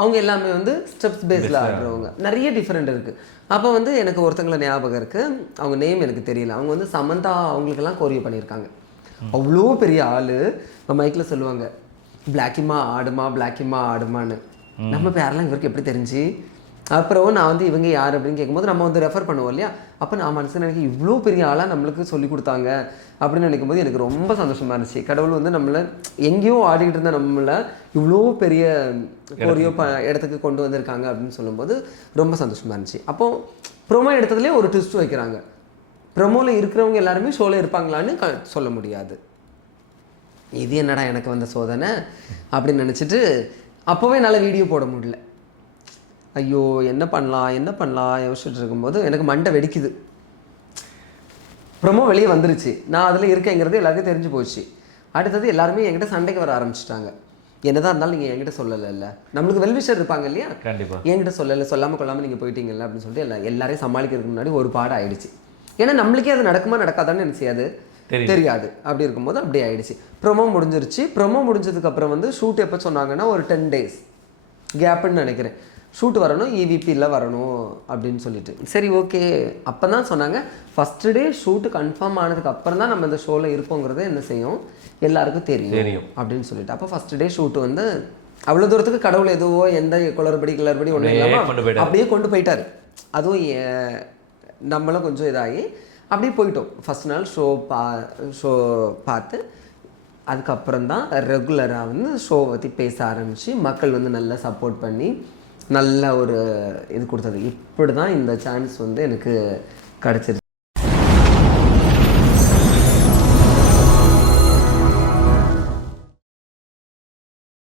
அவங்க எல்லாமே வந்து ஸ்டெப்ஸ் பேஸில் ஆடுறவங்க. நிறைய டிஃப்ரெண்ட் இருக்குது. அப்போ வந்து எனக்கு ஒருத்தங்களை ஞாபகம் இருக்குது, அவங்க நேம் எனக்கு தெரியல. அவங்க வந்து சமந்தா அவங்களுக்கெல்லாம் கோரியோ பண்ணியிருக்காங்க. அவ்வளோ பெரிய ஆள் மைக்கில் சொல்லுவாங்க, பிளாக்கிமா ஆடுமா பிளாக்கிமா ஆடுமான்னு. நம்ம பேரெல்லாம் இவருக்கு எப்படி தெரிஞ்சு? அப்புறம் நான் வந்து இவங்க யார் அப்படின்னு கேட்கும்போது நம்ம வந்து ரெஃபர் பண்ணுவோம் இல்லையா, அப்போ நான் மனசு நினைக்க இவ்வளோ பெரிய ஆளாக நம்மளுக்கு சொல்லி கொடுத்தாங்க அப்படின்னு நினைக்கும் போது எனக்கு ரொம்ப சந்தோஷமாக இருந்துச்சு. கடவுள் வந்து நம்மளை எங்கேயோ ஆடிக்கிட்டு இருந்த நம்மளை இவ்வளோ பெரிய கோரியோ இடத்துக்கு கொண்டு வந்திருக்காங்க அப்படின்னு சொல்லும்போது ரொம்ப சந்தோஷமாக இருந்துச்சு. அப்போது ப்ரோமோ எடுத்ததுலேயே ஒரு ட்விஸ்ட் வைக்கிறாங்க. ப்ரோமோவில் இருக்கிறவங்க எல்லாருமே ஷோவில் இருப்பாங்களான்னு சொல்ல முடியாது. இது என்னடா எனக்கு வந்த சோதனை அப்படின்னு நினச்சிட்டு அப்போவே என்னால் வீடியோ போட முடியல. ஐயோ என்ன பண்ணலாம் யோசிச்சுட்டு இருக்கும்போது எனக்கு மண்டை வெடிக்குது. ப்ரோமோ வெளியே வந்துருச்சு, நான் அதில் இருக்கேங்கிறது எல்லாருக்கும் தெரிஞ்சு போச்சு. அடுத்தது எல்லாருமே என்கிட்ட சண்டைக்கு வர ஆரம்பிச்சிட்டாங்க. என்னதான் இருந்தாலும் நீங்கள் என்கிட்ட சொல்லலைல்ல, நம்மளுக்கு வெல்விஷர் இருப்பாங்க இல்லையா, கண்டிப்பாக என்கிட்ட சொல்லலை, சொல்லாமல் கொள்ளாமல் நீங்கள் போயிட்டீங்கல்ல அப்படின்னு சொல்லிட்டு எல்லாரையும் சமாளிக்கிறதுக்கு முன்னாடி ஒரு பாடம் ஆயிடுச்சு. ஏன்னா நம்மளுக்கே அது நடக்குமா நடக்காதான்னு எனக்கு செய்யாது தெரியாது. அப்படி இருக்கும்போது அப்படி ஆயிடுச்சு. ப்ரோமோ முடிஞ்சிருச்சு. ப்ரோமோ முடிஞ்சதுக்கப்புறம் வந்து ஷூட் எப்போ சொன்னாங்கன்னா ஒரு 10 days கேப்புன்னு நினைக்கிறேன். ஷூட் வரணும், EVPயில் வரணும் அப்படின்னு சொல்லிட்டு சரி ஓகே. அப்போ தான் சொன்னாங்க ஃபஸ்ட்டு டே ஷூட்டு கன்ஃபார்ம் ஆனதுக்கு அப்புறம் தான் நம்ம இந்த ஷோவில் இருப்போங்கிறத என்ன செய்யும் எல்லாருக்கும் தெரியும் அப்படின்னு சொல்லிட்டு. அப்போ ஃபஸ்ட்டு டே ஷூட்டு வந்து அவ்வளோ தூரத்துக்கு கடவுள் எதுவோ எந்த குளறுபடி ஒன்றும் இல்லாமல் அப்படியே கொண்டு போயிட்டார். அதுவும் நம்மளும் கொஞ்சம் இதாகி அப்படியே போயிட்டோம். ஃபஸ்ட் நாள் ஷோ பார்த்து அதுக்கப்புறம் தான் ரெகுலராக வந்து ஷோவை பற்றி பேச ஆரம்பித்து மக்கள் வந்து நல்லா சப்போர்ட் பண்ணி நல்ல ஒரு இது கொடுத்தது. இப்படி தான் இந்த சான்ஸ் வந்து எனக்கு கிடச்சிருச்சு.